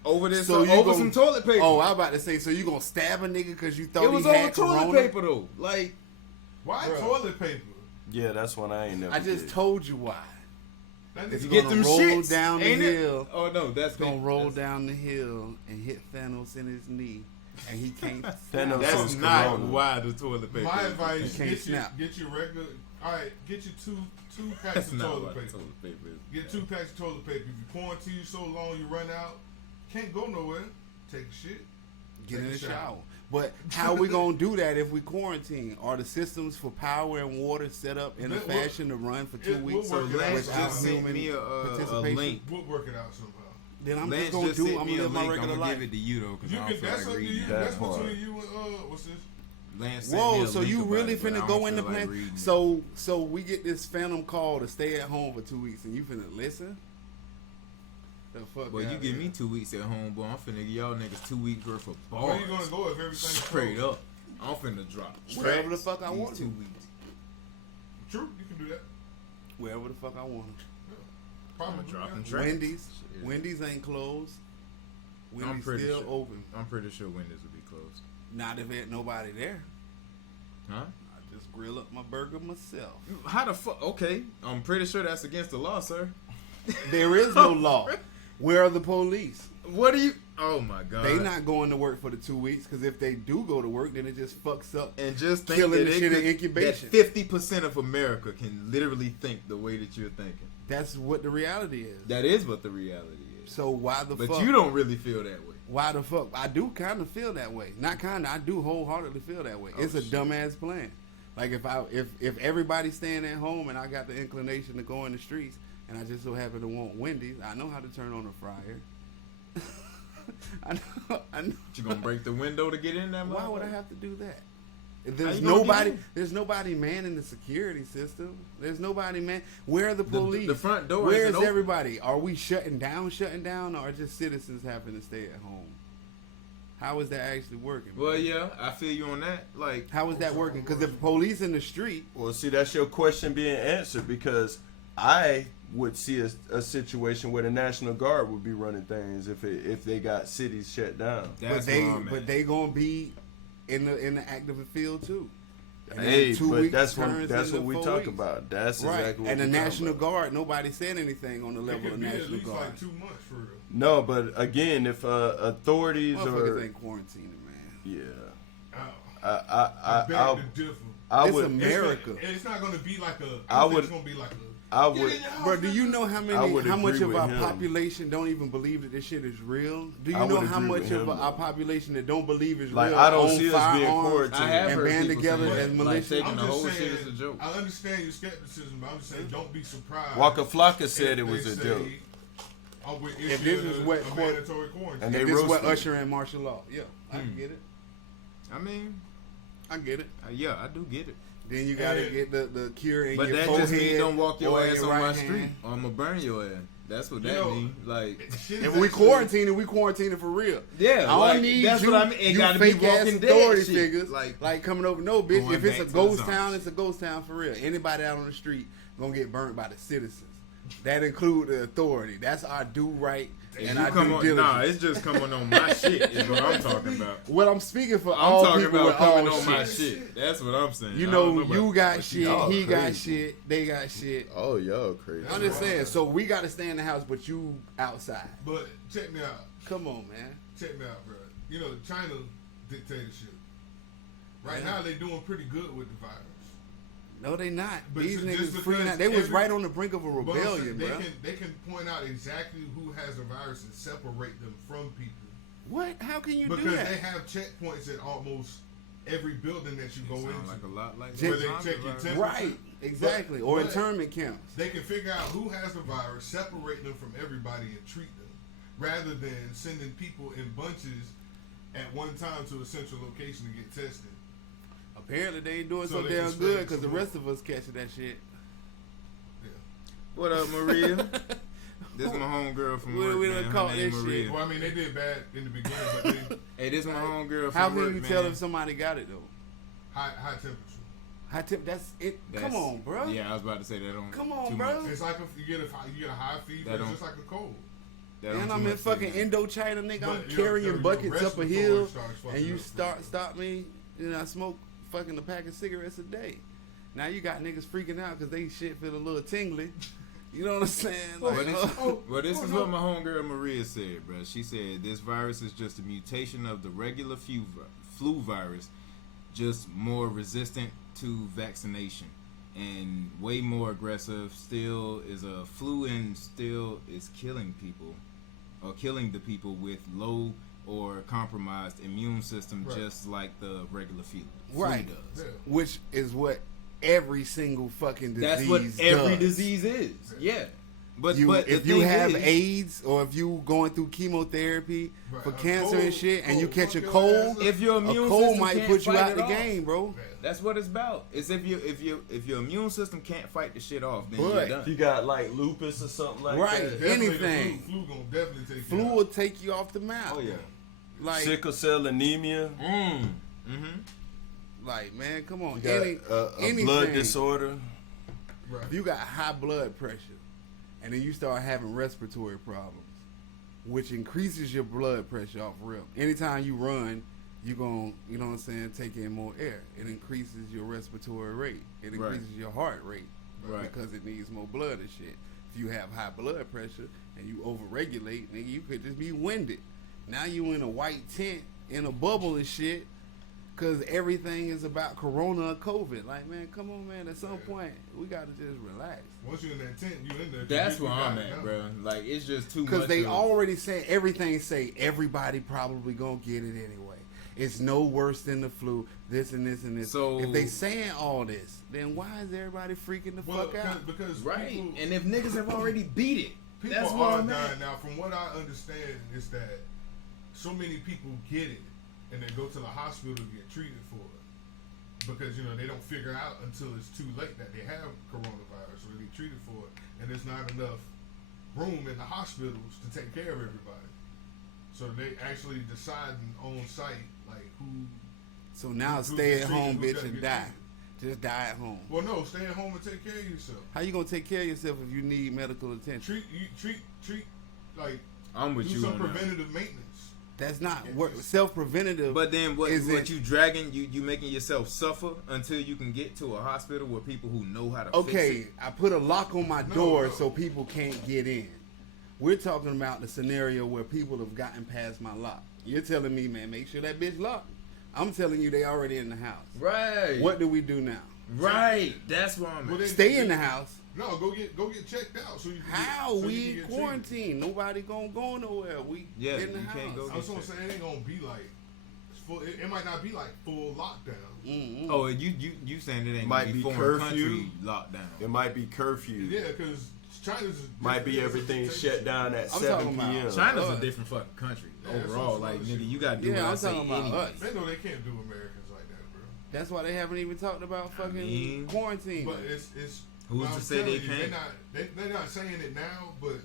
Over this, So you over gon- some toilet paper. Oh, I was about to say, so you gonna stab a nigga because you thought it was he over had toilet Corona? paper though. Like Why Bruh. toilet paper? Yeah, that's one I ain't never I just did. told you why. That It's nigga get gonna them roll shits down the ain't it? hill. Oh no, that's It's gonna roll that's- down the hill and hit Thanos in his knee, and he can't. Thanos That's is not Corona. why the toilet paper. My is. advice: can't get snap. your regular. All right, get you two packs That's of not toilet why the paper. toilet paper is. Get 2 packs of toilet paper. If you quarantine so long, you run out. Can't go nowhere. Take a shit. Get Take in a the shower. shower. But how we gonna do that if we quarantine? Are the systems for power and water set up in a We'll- fashion to run for 2 we'll weeks work So it out. Lance without just sent human me a participation? link. We'll work it out somehow. Then I'm Lance just gonna just do. sent I'm me gonna a live my link. I'm regular gonna life. give it to you though, because I You don't can. feel That's like up to you. reading. That That's part. between you and what's this? Lance sent me Whoa, a so link you about really it, but I finna don't go in the feel like plan? reading it. So we get this phantom call to stay at home for 2 weeks, and you finna listen? The fuck? Boy, you out give here. me 2 weeks at home, boy. I'm finna give y'all niggas 2 weeks worth of bars. Where you gonna go if everything's Straight closed? up. I'm finna drop Wherever the tracks fuck I these want 2 to. weeks. True, you can do that. Wherever the fuck I want. Probably dropping yeah. tracks. Wendy's. Shit. Wendy's ain't closed. I'm Wendy's pretty still sure. open. I'm pretty sure Wendy's will be closed. Not if ain't nobody there. Huh? I just grill up my burger myself. How the fuck? Okay, I'm pretty sure that's against the law, sir. There is no law. Where are the police? What do you? Oh my god! They not going to work for the 2 weeks because if they do go to work, then it just fucks up. And just think killing that the shit in incubation. That 50% of America can literally think the way that you're thinking. That's what the reality is. That is what the reality is. So why the fuck? But you don't really feel that way. Why the fuck? I do kind of feel that way. Not kind of. I do wholeheartedly feel that way. It's a dumbass plan. Like if everybody's staying at home and I got the inclination to go in the streets and I just so happen to want Wendy's, I know how to turn on a fryer. I know. You gonna break the window to get in there? Why would I have to do that? How you gonna get in? There's nobody manning the security system. There's nobody man. Where are the The police? the front door Where isn't is open. everybody? Are we shutting down, or are just citizens having to stay at home? How is that actually working? Well, yeah, I feel you on that. Like, How is that working? Because if police in the street, Well, see, that's your question being answered because I would see a situation where the National Guard would be running things if they got cities shut down. that's but they gonna be in the active field too. And Hey, then 2 but weeks that's turns what into we 4 talk weeks. about. That's Right. exactly what And the we talking National about. Guard, nobody said anything on the It level could of be at National least Guard. like 2 months for real. No, but again, if authorities Motherfuckers or ain't quarantining, man. yeah, I beg I to differ. It's would. America. It's not going to be like a. I think would- It's going to be like a. I Get would. in your house, Bro, do you nigga. know I would how much agree of with our him. population don't even believe that this shit is real? Do you I know would how agree much with of him, our though. population that don't believe is Like, real? I don't own see us being firearms quarantined. I have and heard band people together say as that, militia. like taking I'm the just whole saying, shit as a joke. I understand your skepticism, but I'm just saying, don't be surprised. Waka Flocka said if it was they a say, joke. "Oh, we're If this issuing is a what court- mandatory quarantine." And they This is what roasted usher in martial law. Yeah, I can get it. I mean, I get it. yeah, I do get it. Then you gotta And- get the cure in But your that forehead. just means don't walk your or ass your on right my hand. street, or I'm gonna burn your ass. That's what You that know, means. Like, Shit is If we actually- quarantining, we quarantining for real. yeah, I like, don't need that's you, what I mean. It you gotta be fake ass Walking authority Dead shit. figures Like, coming over. No, bitch. Going If it's back a to ghost the town, zombies. it's a ghost town for real. Anybody out on the street gonna get burnt by the citizens. That include the authority. That's our do right and you our come due on, diligence. nah, it's just coming on my shit. Is what I'm talking about. What I'm speaking for I'm all talking people about with coming all on my shit. shit. That's what I'm saying. You I know, don't about you got what shit, y'all he got crazy. shit, they got shit. Oh, y'all crazy. I'm just saying. So we got to stay in the house, but you outside. But check me out. Come on, man. Check me out, bro. You know, China dictatorship. Right Yeah. now, they doing pretty good with the virus. No, they not. But These just niggas free because now. They was every- right on the brink of a But I'm rebellion, saying bro. they can point out exactly who has the virus and separate them from people What? How can you do because that? they have checkpoints at almost every building that you go Sound into. like a lot like Where that they zombie check your virus. temperature. Right, exactly. Or but- internment camps. They can figure out who has the virus, separate them from everybody, and treat them, rather than sending people in bunches at one time to a central location to get tested. Apparently, they ain't doing So so they damn can spread good it because the some more. rest of us catching that shit. Yeah. What up, Maria? This my homegirl from We work, done man. caught Her name this Maria. shit. Well, I mean, they did bad in the beginning, but they Hey, this my homegirl from How work, can you man. tell if somebody got it though? high temperature. High tip. That's it. That's- Come on, bro. Yeah, I was about to say that on. Come on, too bro. much. It's like if you get a high fever, That it's don't- just like a cold. That on And too I'm in much fucking sickness. Indochina, nigga. I'm But your carrying buckets up a respiratory hill, starts fucking and you up, stop me. You know, I smoke fucking a pack of cigarettes a day. Now you got niggas freaking out because they shit feel a little tingly. You know what I'm saying? Well, Like, this is no. what my homegirl Maria said, bro. She said this virus is just a mutation of the regular flu virus, just more resistant to vaccination and way more aggressive. Still is a flu and still is killing people or killing the people with low or compromised immune system, Right. just like the regular flu Right. does. Yeah. which is what every single fucking disease That's what every does. disease is. Yeah. But You, but the if you thing have is, AIDS or if you going through chemotherapy Right. for A cancer cold- and shit, and you cold catch a fuck your cold, ass up. if your a immune cold system might can't put you fight out it the off, game, bro. That's what it's about. It's if your immune system can't fight the shit off, then But- you're If done. you got like lupus or something like Right. that. Definitely the Anything. Flu gonna definitely take Flu you will out. take you off the map. Oh yeah. Like, Sickle cell anemia. like man, come on. You got a anything. blood disorder. Right. If you got high blood pressure, and then you start having respiratory problems, which increases your blood pressure off real. Anytime you run, you gon' you know what I'm saying, take in more air. It increases your respiratory rate. It Right. increases your heart rate Right. because it needs more blood and shit. If you have high blood pressure and you overregulate, nigga, you could just be winded. Now you in a white tent in a bubble and shit, cause everything is about Corona or COVID. Like, man, come on, man. At some point, we gotta just relax. Once you're in that tent, you in there. That's you where got I'm it at, now. bro. Like, it's just too much. Because they of- already say everything. Say everybody probably gonna get it anyway. It's no worse than the flu. This and this and this. So- if they saying all this, then why is everybody freaking the Well, fuck out? because right. people, And if niggas have already beat it, people that's what are I'm dying at. now. From what I understand, is that so many people get it and they go to the hospital to get treated for it because they don't figure out until it's too late that they have coronavirus or they get treated for it, and there's not enough room in the hospitals to take care of everybody. So they actually deciding on site like who. So now who stay gets at treated, home, who bitch, gotta and get die. treated. Just die at home. Well, no, stay at home and take care of yourself. How you gonna take care of yourself if you need medical attention? Treat like I'm with do you some on that. preventative maintenance. That's not Yeah, work. it's- Self-preventative. But then what is it? you dragging, you making yourself suffer until you can get to a hospital with people who know how to fix Okay, it. I put a lock on my door no. so people can't get in. We're talking about the scenario where people have gotten past my lock. You're telling me, man, make sure that bitch locked. I'm telling you, they already in the house. Right. What do we do now? Right. That's where I'm Well, at. they- Stay in the house. No, go get checked out so you can How? Get, so We you can in get treated. quarantine. Nobody gonna go nowhere. We Yeah, in the you house. can't go I was gonna say it ain't gonna be like full. It might not be like full lockdown. Mm-mm. Oh, you saying it ain't Might gonna be foreign curfew. country lockdown? It might be curfew. Yeah, because China's Might be everything shut down at I'm 7 talking about p.m. China's us. a different fucking country Yeah, that's overall. some Like other nigga, shit. you gotta do Yeah, what I'm I say talking about anyway. us. They know they can't do Americans like that, bro. That's why they haven't even talked about fucking mean, quarantine. But it's Who's I'm to say they telling you, can't? They're not saying it now, but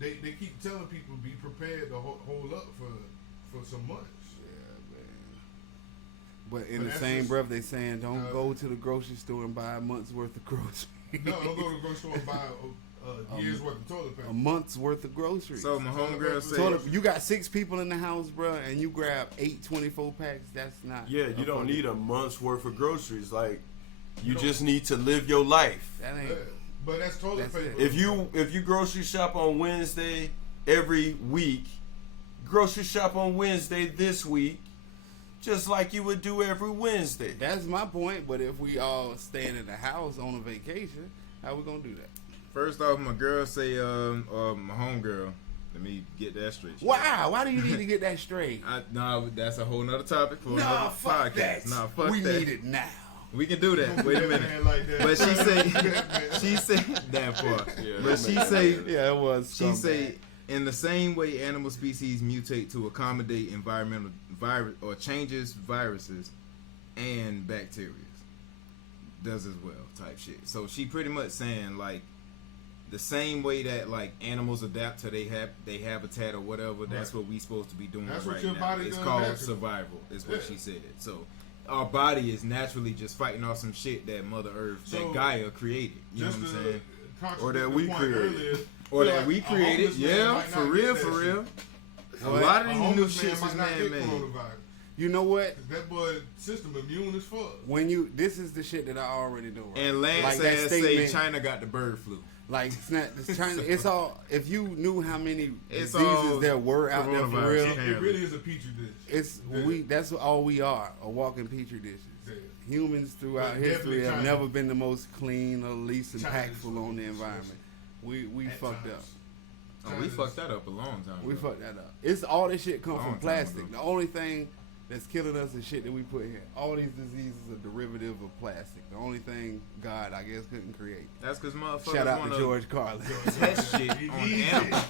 they keep telling people be prepared to hold up for some months. Yeah, man. But in But the that's same just- breath, they saying don't go to the grocery store and buy a month's worth of groceries. No, don't go to the grocery store and buy a year's worth of toilet paper. A month's worth of groceries. So my homegirl said, Toilet- you got 6 people in the house, bro, and you grab 8 24 packs. That's not. Yeah, you don't need a month's worth of groceries. Like, you You just need to live your life. That Yeah, ain't. but that's toilet That's paper. it. If you grocery shop on Wednesday every week, grocery shop on Wednesday this week, just like you would do every Wednesday. That's my point. But if we all staying in the house on a vacation, how we gonna do that? first off, my girl say, my homegirl. Let me get that straight. Wow. Why do you need to get that straight? Nah, that's a whole nother topic for Nah, another fuck podcast. that. Nah, fuck we that. need it now. We can do that. Wait a Man minute. like that. But she Man. say that part. Yeah, But she say Yeah, it was. she say in the same way animal species mutate to accommodate environmental virus or changes viruses and bacteria does as well type shit. So she pretty much saying like the same way that like animals adapt to they habitat or whatever, that's Right. what we supposed to be doing That's what right your now. body It's does called naturally. survival, is what Yeah. she said. So our body is naturally just fighting off some shit that Mother Earth, So, that Gaia created. You know Just what I'm saying? Or that we created. earlier, Or feel that like we a created. homeless man Yeah, might for not real, get for that real. shit. A lot of A these new homeless man shits might is not get man-made. coronavirus. You know what? That boy system immune as fuck. When you, this is the shit that I already know. Right? And Lance Like that ass say statement- China got the bird flu. Like it's not. It's China. It's all. If you knew how many It's diseases all there were out there for coronavirus. real, Yeah. It really is a petri dish. it's Yeah. we. That's all we are. A walking petri dishes. Yeah. Humans throughout But history definitely have China. never been the most clean or least China's impactful on the fucking environment. We At fucked times. up. Oh, we fucked that up a long time We ago. fucked that up. It's all this shit come Long from time plastic. ago. The only thing that's killing us is shit that we put here. All these diseases are derivative of plastic. The only thing God, I guess, couldn't create. That's because motherfuckers Shout out want to George Carlin. test shit on animals.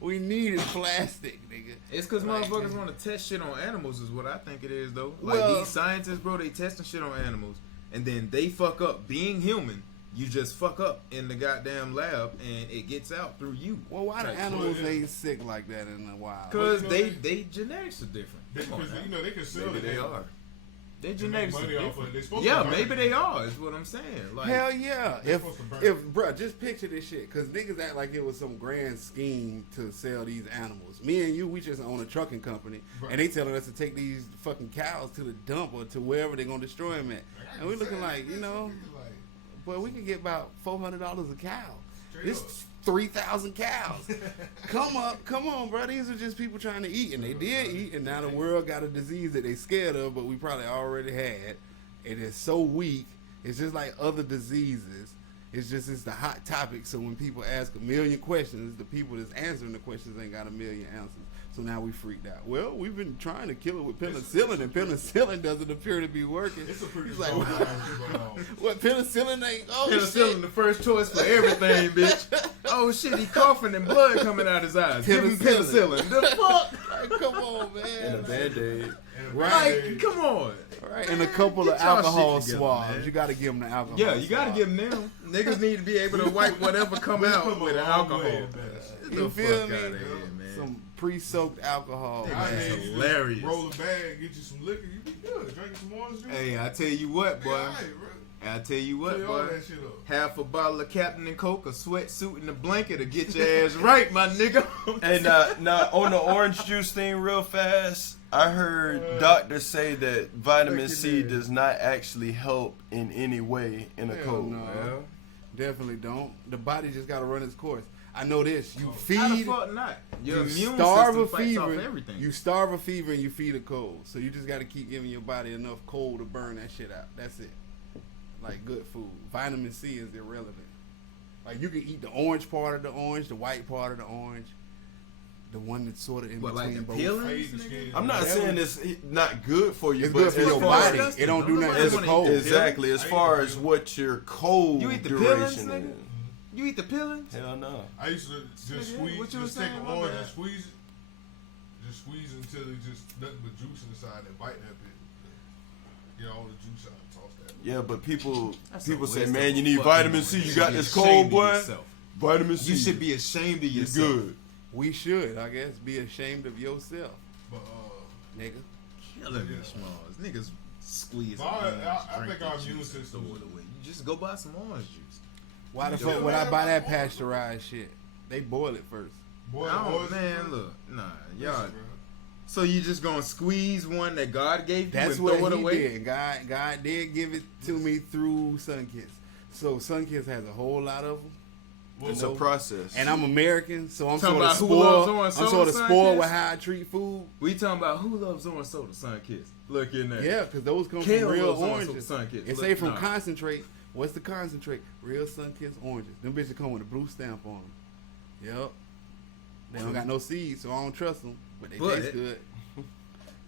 We needed plastic, nigga. It's because Like, motherfuckers want to test shit on animals is what I think it is, though. Like, Well- these scientists, bro, they testing shit on animals, and then they fuck up. Being human, you just fuck up in the goddamn lab, and it gets out through you. Well, why the Type animals shit. ain't sick like that in the wild? Because Well, you know, they genetics are different. Come on Because now. you know they can sell Maybe it. they are. Their They make genetics are money off of it. different. They supposed Yeah, to maybe burn they it. are, is what I'm saying. Like, Hell yeah. They're If, supposed to burn bruh, just picture this shit. Because niggas act like it was some grand scheme to sell these animals. Me and you, we just own a trucking company. Right. And they telling us to take these fucking cows to the dump or to wherever they're going to destroy them at. And we looking like, you know, but we can get about $400 a cow. It's 3,000 cows. Come on, bro. These are just people trying to eat, and they did eat, and now the world got a disease that they scared of, but we probably already had. It is so weak. It's just like other diseases. It's the hot topic. So when people ask a million questions, the people that's answering the questions ain't got a million answers. So now we freaked out. Well, we've been trying to kill it with penicillin, and penicillin doesn't appear to be working. It's a pretty He's like, strong what, penicillin ain't? Oh, Penicillin shit. the first choice for everything, bitch. Oh shit, he coughing and blood coming out his eyes. Give him penicillin. The fuck? Like, come on, man. And a Band-Aid. Like, come on. Right, and a couple Get of y'all alcohol shit together, swabs. man. You got to give them the alcohol. Yeah, you gotta swab. give them them. Niggas need to be able to wipe whatever come out with alcohol. You The feel fuck me? outta here, man. Some pre-soaked alcohol. Nigga, I man. that's had you hilarious. just roll a bag, get you some liquor, you be good. Drinking some orange juice. Hey, I tell you what, boy. Be alright, bro. I tell you what, Clear all boy. that shit up. Half a bottle of Captain and Coke, a sweatsuit, and a blanket to get your ass right, my nigga. Hey, now on the orange juice thing, real fast. I heard doctors say that vitamin Look at C that. does not actually help in any way in a Hell cold. no. Well, Definitely don't. The body just got to run its course. I know this. You how the feed, fuck not? Your you immune starve a system fights off fever. everything. You starve a fever and you feed a cold. So you just got to keep giving your body enough cold to burn that shit out. That's it. Like good food. Vitamin C is irrelevant. Like you can eat the orange part of the orange, the white part of the orange, the one that's sort of in What, like between the both. peelings, Fade the nigga? skin. I'm not saying it's not good for you, It's but good for as your far body. as- It don't do Nobody nothing to the wanna eat cold. this. Exactly. As I far eat as the what your cold You eat the duration peelings, is. nigga? You eat the peelings? Hell no. I used to just Nigga, squeeze, what you was just take saying, an my orange bad. and squeeze it. Just squeeze it until it's just nothing but juice inside and bite that bit. Get all the juice out and toss that. Yeah, but people That's a say, waste man, of you need fucking vitamin money. C. You You should got be this ashamed cold, of boy. yourself. Vitamin C. You should be ashamed of You yourself. good. We should, I guess, be ashamed of yourself, But nigga. Killing me, Yeah. Smalls. Niggas squeeze. I orange, think drink our the immune juice and system throw it is- away. You just go buy some orange juice. Why the You fuck would I don't buy that have pasteurized shit? They boil it first. boy, Man, look, nah, y'all. Listen, bro. So you just gonna squeeze one that God gave you That's and what throw it he away? did. God did give it to me through Sunkist. So Sunkist has a whole lot of them. Well, It's a process. And I'm American, so I'm Talking sort of about who loves spoiled. orange I'm soda, sort of spoiled Sunkist? with how I treat food. We talking about who loves orange soda, Sunkist. Look in there. Yeah, because those come Kale from real loves orange oranges. soda, Sunkist. It Look, say from nah. concentrate. What's the concentrate? Real Sunkist oranges. Them bitches come with a blue stamp on them. Yep. They don't got no seeds, so I don't trust them. But they But- taste good.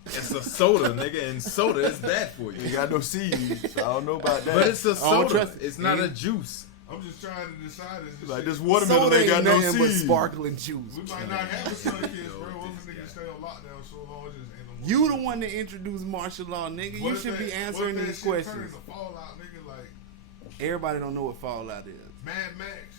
It's a soda, nigga, and soda is bad for You you. got no seeds, so I don't know about that. But it's a I don't soda. trust it. It's not a Nigga. juice. I'm just trying to decide. Is like shit- this watermelon Soda ain't got no nothing but seeds. sparkling juice. We might not have a son kids, bro. Yo, What if this niggas guy. stay on lockdown so long? Just ain't no more You the shit. one that introduced martial law, nigga. What You if should that- be answering what if that these shit turn questions. into Fallout, nigga, like Everybody don't know what Fallout is. Mad Max.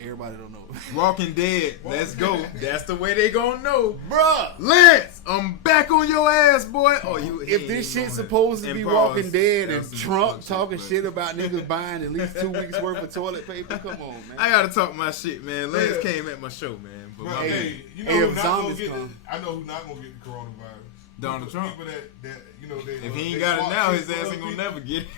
Everybody don't know. Walking Dead. Let's go. That's the way they gonna know. Bruh, Lance, I'm back on your ass, boy. Oh, you. if this shit's supposed to be Walking Dead and Trump talking shit about niggas buying at least 2 weeks worth of toilet paper, come on, man. I gotta talk my shit, man. Lance Yeah. came at my show, man. But Bro, my hey, man, you know Hey, who if not gonna zombies get? come. I know who not gonna get the coronavirus. Donald People- Trump. People that you know they. if he ain't they got it swap now, shit his with ass other ain't gonna people. never get it.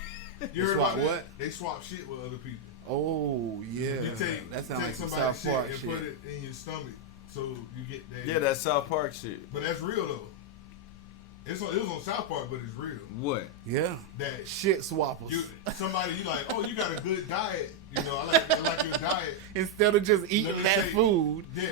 You heard Swap about that? what? They swap shit with other people. Oh, yeah. You take That sounds like some somebody's South Park and shit. put it in your stomach, so you get that. Yeah, that South Park shit. But that's real though. It was on South Park, but it's real. What? Yeah. That Shit swappers. somebody you like, oh, you got a good diet. You know, I like your diet. Instead of just Let eating me that take- food, Yeah.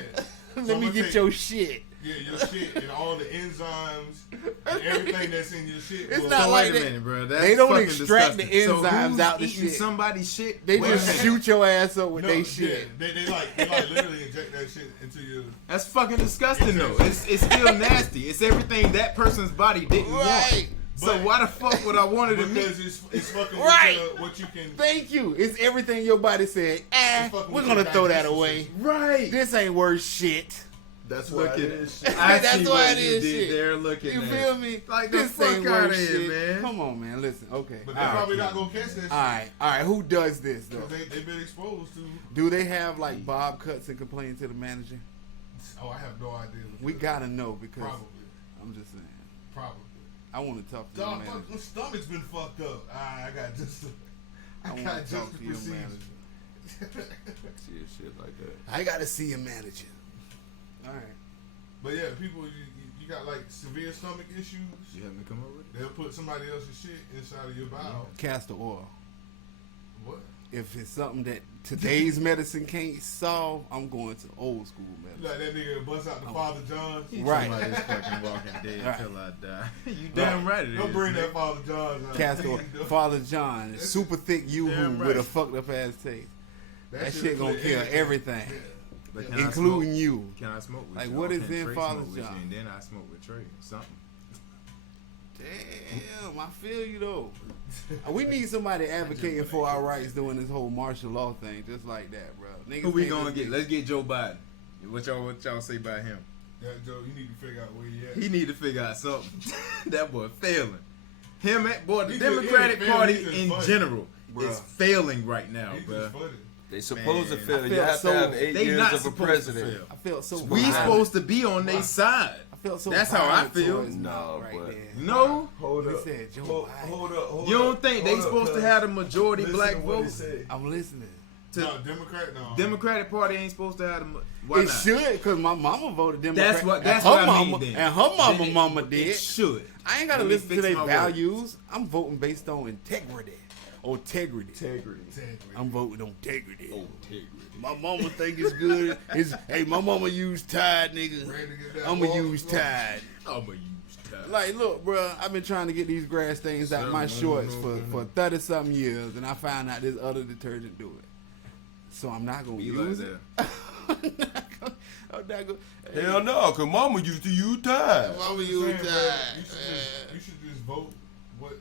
let So me I'ma get take- your shit. Yeah, your shit and all the enzymes and everything that's in your shit. It's will- not So like wait a that- minute, bro. That's they don't fucking extract the disgusting. So enzymes who's out the eating shit. somebody's shit. They Wait a just minute. shoot your ass up with No, they yeah, shit. they like literally inject that shit into your. That's fucking disgusting, though. It's still nasty. It's everything that person's body didn't want. Right. So But- why the fuck would I want it in me? Because it's fucking Right. with what you can. Thank you. It's everything your body said. fucking We're with gonna your throw that digestive away. system. Right. This ain't worth shit. That's Look why at it it. is shit. I That's see why what it you is did shit. there. Look at You that. feel me? Like the this fuck ain't outta worth here, shit. man. Come on, man. Listen. Okay. But All they're right. probably not gonna catch that shit. All right. Who does this though? Because they've been exposed to. Do they have like Bob cuts and complaining to the manager? Oh, I have no idea. We gotta know because Probably. I'm just saying. Probably. I want to talk to the Dog, manager. my stomach's been fucked up. I got just. I I got want to just talk the to your procedure. manager. Shit like that. I gotta see a manager. All right. But yeah, people, you got like severe stomach issues. You help me come up with it? They'll put somebody else's shit inside of your bowel. Castor oil. What? If it's something that today's medicine can't solve, I'm going to old school medicine. Like that nigga bust out the Father John's. Right. Somebody's fucking Walking Dead Right. till I die. You damn right it Don't is, bring nigga. that Father John's out. Castor oil. Father John, super thick Damn yoo-hoo right. with a fucked up ass taste. That shit gonna kill everything, But can I including smoke? you. Can I smoke with Like, you? what Or is can in Trey Father smoke with you? John? And then I smoke with Trey. Something. Damn, I feel you though. We need somebody advocating for our rights doing this whole martial law thing, just like that, bro. Niggas Who we can't gonna just get? be- Let's get Joe Biden. What y'all say about him? That Joe, you need to figure out where he at. He need to figure out something. That boy failing. Him, boy, the He Democratic just Party failing. He's in just funny. general Bruh. is failing right now, He's bro. just funny. They supposed to Man, fail. I You feel have so- to have 8 They years not of a supposed to president. fail. I felt so. We violent. supposed to be on their side. I felt so. That's how I violent feel. towards No, right but- there. No, Hold He up. said Joe Hold, Biden. hold up. Hold you up. don't think they Hold up, supposed to cuz. have the majority Listen black to what he vote? said. I'm listening. No, Democrat, no. Democratic Party ain't supposed to have the. Why It not? should, because my mama voted Democrat. That's what. And That's her what I mama, mean. Then. And her mama, Then it- mama It did. should. I ain't gotta Let me listen to fix their my words. values. I'm voting based on integrity. Integrity. Integrity. I'm voting on integrity. Integrity. My mama think it's good. Hey, my mama use Tide, nigga. Ready to get that I'ma ball use flowing. Tide. I'ma use time. Like, look, bro, I've been trying to get these grass stains out my shorts for 30-something years, and I found out this other detergent do it. So I'm not gonna Be use like it. that. I'm not gonna. Hell no, cause mama used to use time. Mama I'm use saying, bro, Tide. you should just vote what,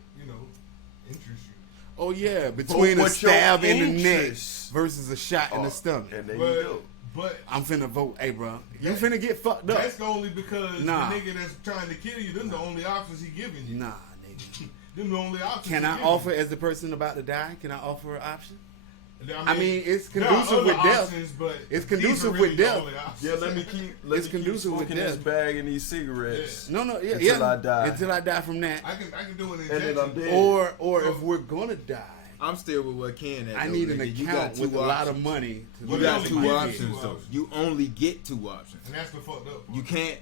interests you. Oh yeah, between a what your stab in the neck interests versus a shot in are. the stomach. And there you But, go. but I'm finna vote. Hey, bro, you finna get fucked up. that's only because Nah. the nigga that's trying to kill you, them the only options he giving you. Nah, nigga. Them the only options Can he I giving offer, as the person about to die, can I offer an option? you. I mean, it's there are conducive other with death. options, but It's these are conducive really with the death. only options. Yeah, let me It's keep conducive with smoking this death. bag and these cigarettes. No, yeah, Until yeah. I die. Until I die from that. I can do an And then I'm injection. dead. Or if we're gonna die, I'm still with what Ken had. I though, need an nigga. You got account two with a lot options. of money. To Well, You you got only two get options two though. options. You only get two options. And that's the fucked up part. You can't,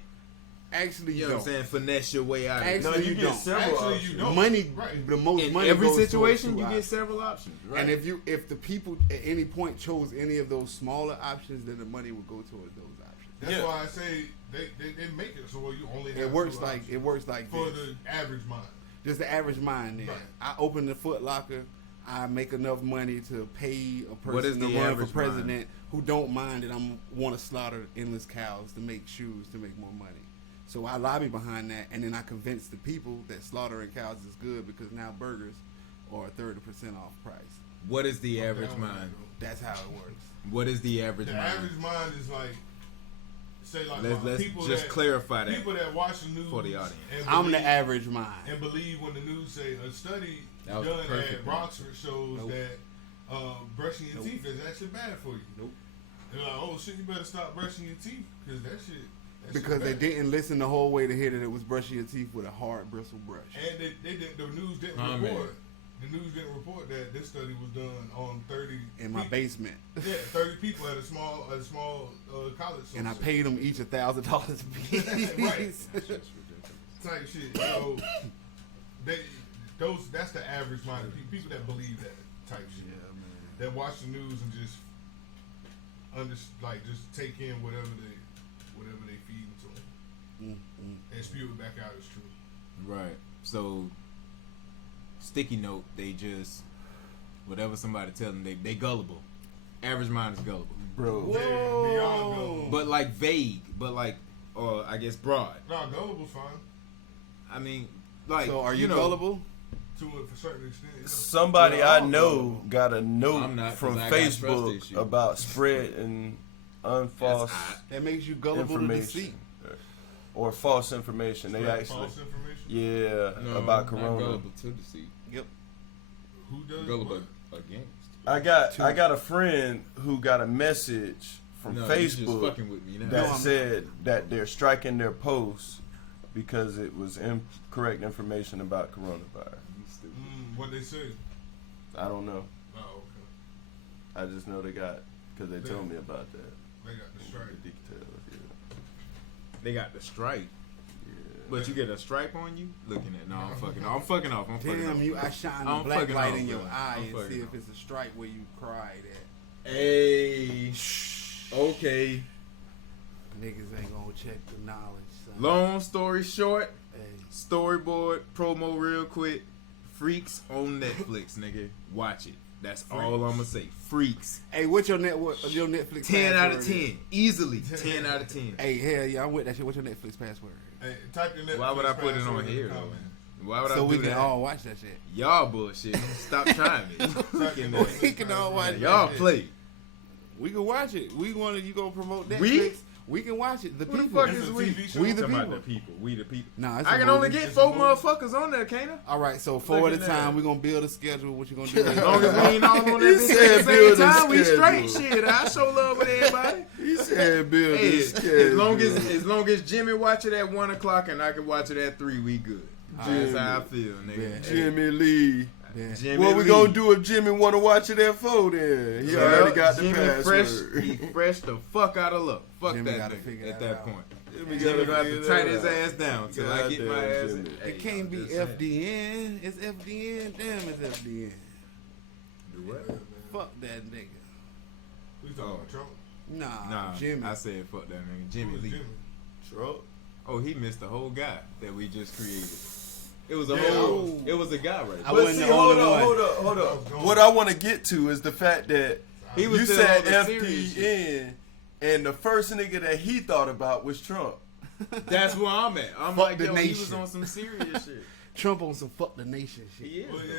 Actually, you you know what I'm don't. saying, finesse your way out of it. Actually, No, you you get don't. several Actually, options. you don't. Money, Right. the most In money every goes towards situation, two you get options. several options, right? And if the people at any point chose any of those smaller options, then the money would go towards those options. That's Yeah. why I say they make it so you only have It works two like options. it works like for this. the average mind. Just the average mind. Then Right. I open the Foot Locker. I make enough money to pay a What is person the to run for average president who don't mind that I'm want to slaughter endless cows to make shoes to make more money. So I lobby behind that, and then I convince the people that slaughtering cows is good because now burgers are 30% off price. What is the average Down with mind? that, That's how it works. What is the average The mind? average mind is like, say like Let's people just that, clarify that people that watch the news for the audience. and I'm the believe- average mind. and believe when the news say a study That was done perfect, at man. Roxford shows Nope. that brushing your teeth is actually bad for you. Nope. They're like, oh shit, you better stop brushing your teeth because that shit. Because they bad. didn't listen the whole way to hear that it was brushing your teeth with a hard bristle brush. And they did, the news didn't Oh, man. report. The news didn't report that this study was done on 30 In my people. basement. Yeah, 30 people at a small college. And I somewhere. paid them each $1,000 apiece. Right. Type shit. So that's the average minded people that believe that type shit. Yeah, man. That watch the news and just just take in whatever they feed into them and spew it back out as true. Right. So, sticky note, they just, whatever somebody tell them, they gullible. Average mind is gullible. Bro. They're beyond gullible. But like vague, but like, or I guess broad. No, gullible's fine I mean, like, So are you know, gullible? to a certain extent. You know? Somebody We're I all know gullible. got a I'm note not, 'cause from I got trust Facebook issues. about spreading unfalse That's hot. That makes you gullible to deceit. information or false information. They Spread actually, false information. yeah, No, about not Corona. gullible to deceit. Yep. Who does Gullible what? against. I got a friend who got a message from No, you just Facebook fucking with me now. that No, I'm said that they're striking their posts because it was incorrect information about coronavirus. You stupid. What they say? I don't know. Oh, okay. I just know they got, because they told me about that. They got the strike. The details, yeah. They got the stripe. Yeah. But you get a stripe on you? Looking at, no, I'm fucking off. I'm fucking Damn, off. you! I shine I'm the black fucking light off, in your bro. eye I'm and fucking see if off. it's a stripe where you cried at. Hey. Okay. Niggas ain't gonna check the knowledge, son. Long story short, Hey, storyboard, promo real quick. Freaks on Netflix, nigga. Watch it. That's all I'm gonna say. Freaks. hey, what's your Netflix? 10 out of password 10. Easily 10 out of 10. Hey, hell yeah, I'm with that shit. What's your Netflix password? Hey, type your Netflix Why would I put it on password in here, the though? comments. Why would I So do we can that? all watch that shit. Y'all bullshit. Stop trying me. Type your Fucking Netflix We can all watch password. that Y'all shit. play. We can watch it. You gonna promote Netflix? We? We can watch it. The Who the people. fuck It's is a we? TV show. We the Talking about people. the people. We the people. Nah, it's I a can movie. only get It's a 4 movie. motherfuckers on there, can't I? All right, so 4 at a Look at that. time. We're gonna build a schedule. What you gonna do? As long as we ain't all on that He bitch said at the build same a time, we schedule. straight. Shit, I show love with everybody. He said build Hey, this as long as Jimmy watch it at 1 o'clock and I can watch it at 3, we good. That's how I feel, nigga. Yeah. Hey, Jimmy Lee. Yeah. Jimmy What we Lee. gonna do if Jimmy wanna watch it at 4 then? He already got the Jimmy password. He fresh the fuck out of luck. Fuck Jimmy that gotta nigga figure at that that out. point. Jimmy Jimmy gotta gonna have to figure tight that his out. ass down till I get my Goddamn ass. Jimmy. Hey, It can't I'm be just saying. FDN. It's FDN. Damn, it's FDN. Do what? Fuck that nigga. We talking about Trump? Nah, Nah, Jimmy. I said fuck that nigga. Jimmy Who's Lee. Jimmy? Trump. Oh, he missed the whole guy that we just created. It was a Yeah. whole. It was a guy right I there. wasn't the only one. hold up. What I want to get to is the fact that He was you still said on the serious shit. FDN, and the first nigga that he thought about was Trump. That's where I'm at. I'm Fuck like, the yo, he was nation. on some serious shit. Trump on some fuck the nation shit. He is. Well, yeah,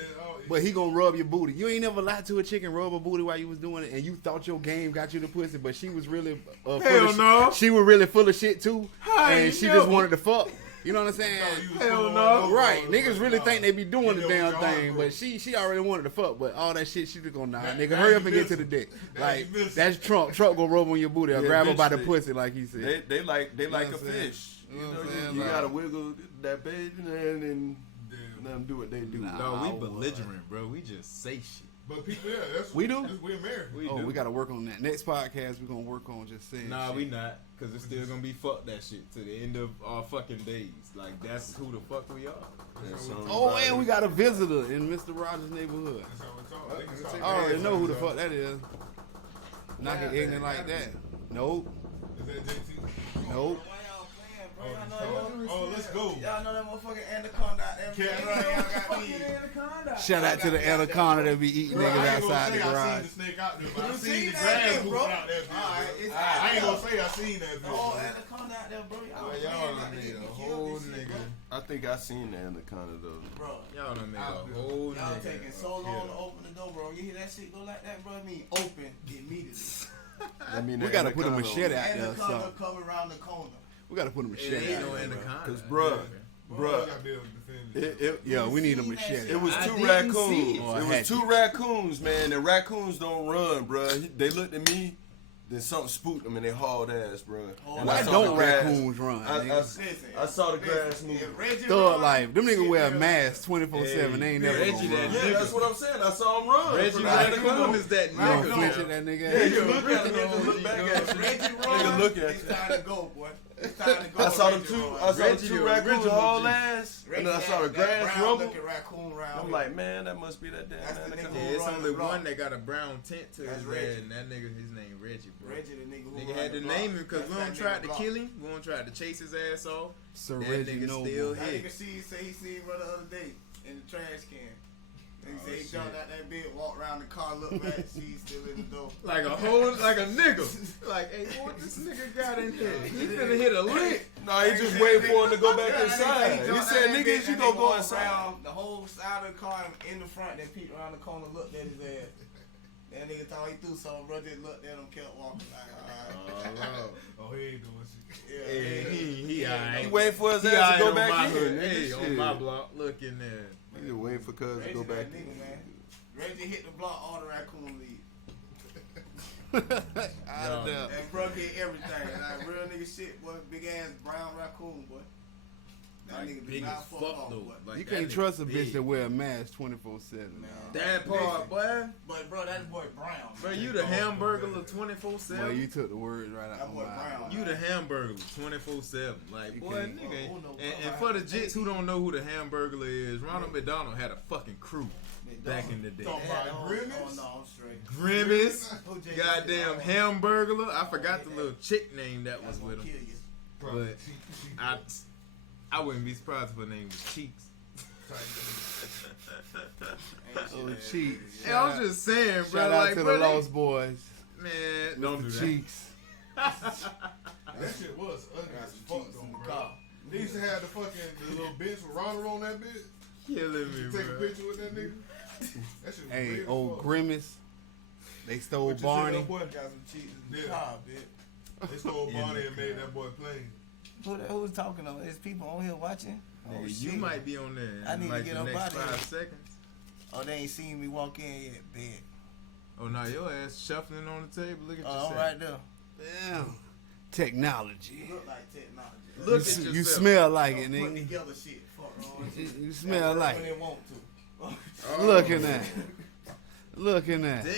But he gonna rub your booty. You ain't never lied to a chick and rub her booty while you was doing it, and you thought your game got you the pussy, but she was really full Hell of no. She was really full of shit too, I and ain't she never. just wanted to fuck. You know what I'm saying? Hell no. Right, niggas really think they be doing the Yeah, damn with your thing, heart, but she already wanted to fuck. But all that shit, she just gonna nah, Now- nigga, now hurry up you and get to miss the it. dick. Now Like you miss it. that's Trump. Trump gonna rub on your booty or Yeah, grab her by the bitch, pussy, like he said. They like know a what I'm saying? fish. You You know know, what I'm saying? you Like- gotta wiggle that baby and Damn. let them do what they do. Nah. No, we Oh, belligerent, bro. We just say shit. But people, yeah, that's We do? We're American. We Oh, do. we gotta work on that. Next podcast, we gonna work on just saying. Nah, shit. we not. Because it's still going to be fuck that shit to the end of our fucking days. Like, that's who the fuck we are. Oh, and we got a visitor in Mr. Rogers' neighborhood. That's how we talk. They can talk. I already know who the fuck that is. Not get ignorant like that. Nope. Is that JT? Nope. Why y'all playing, bro? Y'all know Oh, let's go. Y'all know that motherfucking anaconda out there. Cat, bro. right, Y'all got got these. these. Shout out to the anaconda that be eating Bro, I niggas ain't gonna outside say the I garage. seen the snake out there, but I You seen seen the that grass shit, moving bro? out there. Alright, it's I ain't gonna say I seen that Oh, bitch. anaconda out there, bro. Y'all, Boy, y'all done made a whole nigga. I think I seen the anaconda though. Bro, Y'all done made Out a there. whole y'all nigga. taking so long to open the door, bro. You hear that shit go like that, bro? I mean, open immediately. I mean, We the gotta put a anaconda machete out there. Anaconda So come around the corner. we gotta put a It machete ain't out no there. anaconda. Cause bruh, Bro, I bruh, gotta be able to defend it. it Yeah, we need a seen that machete. shit. It was I two didn't raccoons. see it. It Or a was two hatchet. raccoons, man. And raccoons don't run, bruh. They looked at me, then something spooked them and they hauled ass, bruh. And Why I saw don't the grass. raccoons run? nigga? Listen, I saw the grass listen, moving. if Reggie Thug run, life. Them niggas shit wear a real mask 24/7. They ain't never Reggie gonna that run. Yeah, that's what I'm saying. I saw him run. Reggie from the Raccoon raccoon. is that You don't nigga. flinch at that nigga. Yeah, you look at him and look back at If you. Reggie Nigga run, look at it's you. time to go, boy. It's time to go. I saw them Reggie two. run. I saw them Reggie two the raccoons original haul G. ass, and Reggie, then I saw the that grass brown rumble. looking raccoon round I'm here. like, man, that must be that damn That's the anaconda. nigga Yeah, who it's run only the block. one that got a brown tint to That's his Reggie. head, and that nigga, his name Reggie, bro. Reggie, the nigga who Nigga run had the to block. name him because That's we that don't nigga try to block. kill him. We don't try to chase his ass off. Sir That Reggie nigga Noble. still That hit. nigga say he seen run the other day in the trash can. And he said he jumped out that bed, walked around the car, looked back, see he's still in the door. Like a nigga. Like, hey, what this nigga got in here? He finna hit a lick. No, he just waiting for him to go back Yeah, inside. He jumped said, out that nigga, bed, you that gonna nigga go walked inside. around the whole side of the car in the front, then peeked around the corner, looked at his ass. That nigga thought he threw something, bro, just looked at him, kept walking. Like, alright. Oh, he ain't doing shit. Yeah, Hey, he alright. He waiting for his He ass to alright go on my back hood. in. Hey, Nigga, on shit. my block. Look in there. He just waiting for cuz to Reggie go back that nigga, in. man. Reggie hit the block, all the raccoon leave. Out of there. And bro get everything. Like real nigga shit, boy. Big ass brown raccoon, boy. That nigga big do as not fuck fuck off, though. boy. Like, You that can't nigga trust a bitch big. that wear a mask 24/7. That part, boy. But bro, that boy Brown. Bro, you the hamburger 24/7. Boy, you took the words right out That of boy my mouth. Brown. You the hamburger 24/7. Like, You boy, can't- nigga. Oh, no, And bro, for the I- jits who don't know who the hamburger is, Ronald McDonald had a fucking crew back in the day. Talking about Grimace? Oh no, I'm straight. Grimace, Who Jay- goddamn hamburger. I forgot the little chick name that was with Kill him. you. But I wouldn't be surprised if her name was Cheeks. Oh, cheeks. Hey, I'm just saying, bro. Shout out like, to bro, the they- Lost Boys. Man, don't do The that. cheeks. That shit was ugly Got as some fuck cheeks though, in the bro. car. They used to have the little bench with Ronald on that bitch. Killing me, Take a bro. picture with that nigga. That shit was Hey, weird as old fuck. Grimace. They stole What you said, Barney. that boy? Got some cheese in the Yeah. car, bitch. They stole In Barney the and made car. that boy plain. Who's talking on? There's people on here watching. Oh, Nigga, shit. you might be on there I in need to like get the up next outta 5 here. seconds. Oh, they ain't seen me walk in yet, bitch. Oh, no, your ass shuffling on the table. Look at Oh, yourself. I'm right there. Damn. Technology. Look like technology. Look you, at you yourself. smell like it, Put nigga. together shit. Fuck wrong. You smell like when it. they want to. Oh, Looking at it. Looking at it.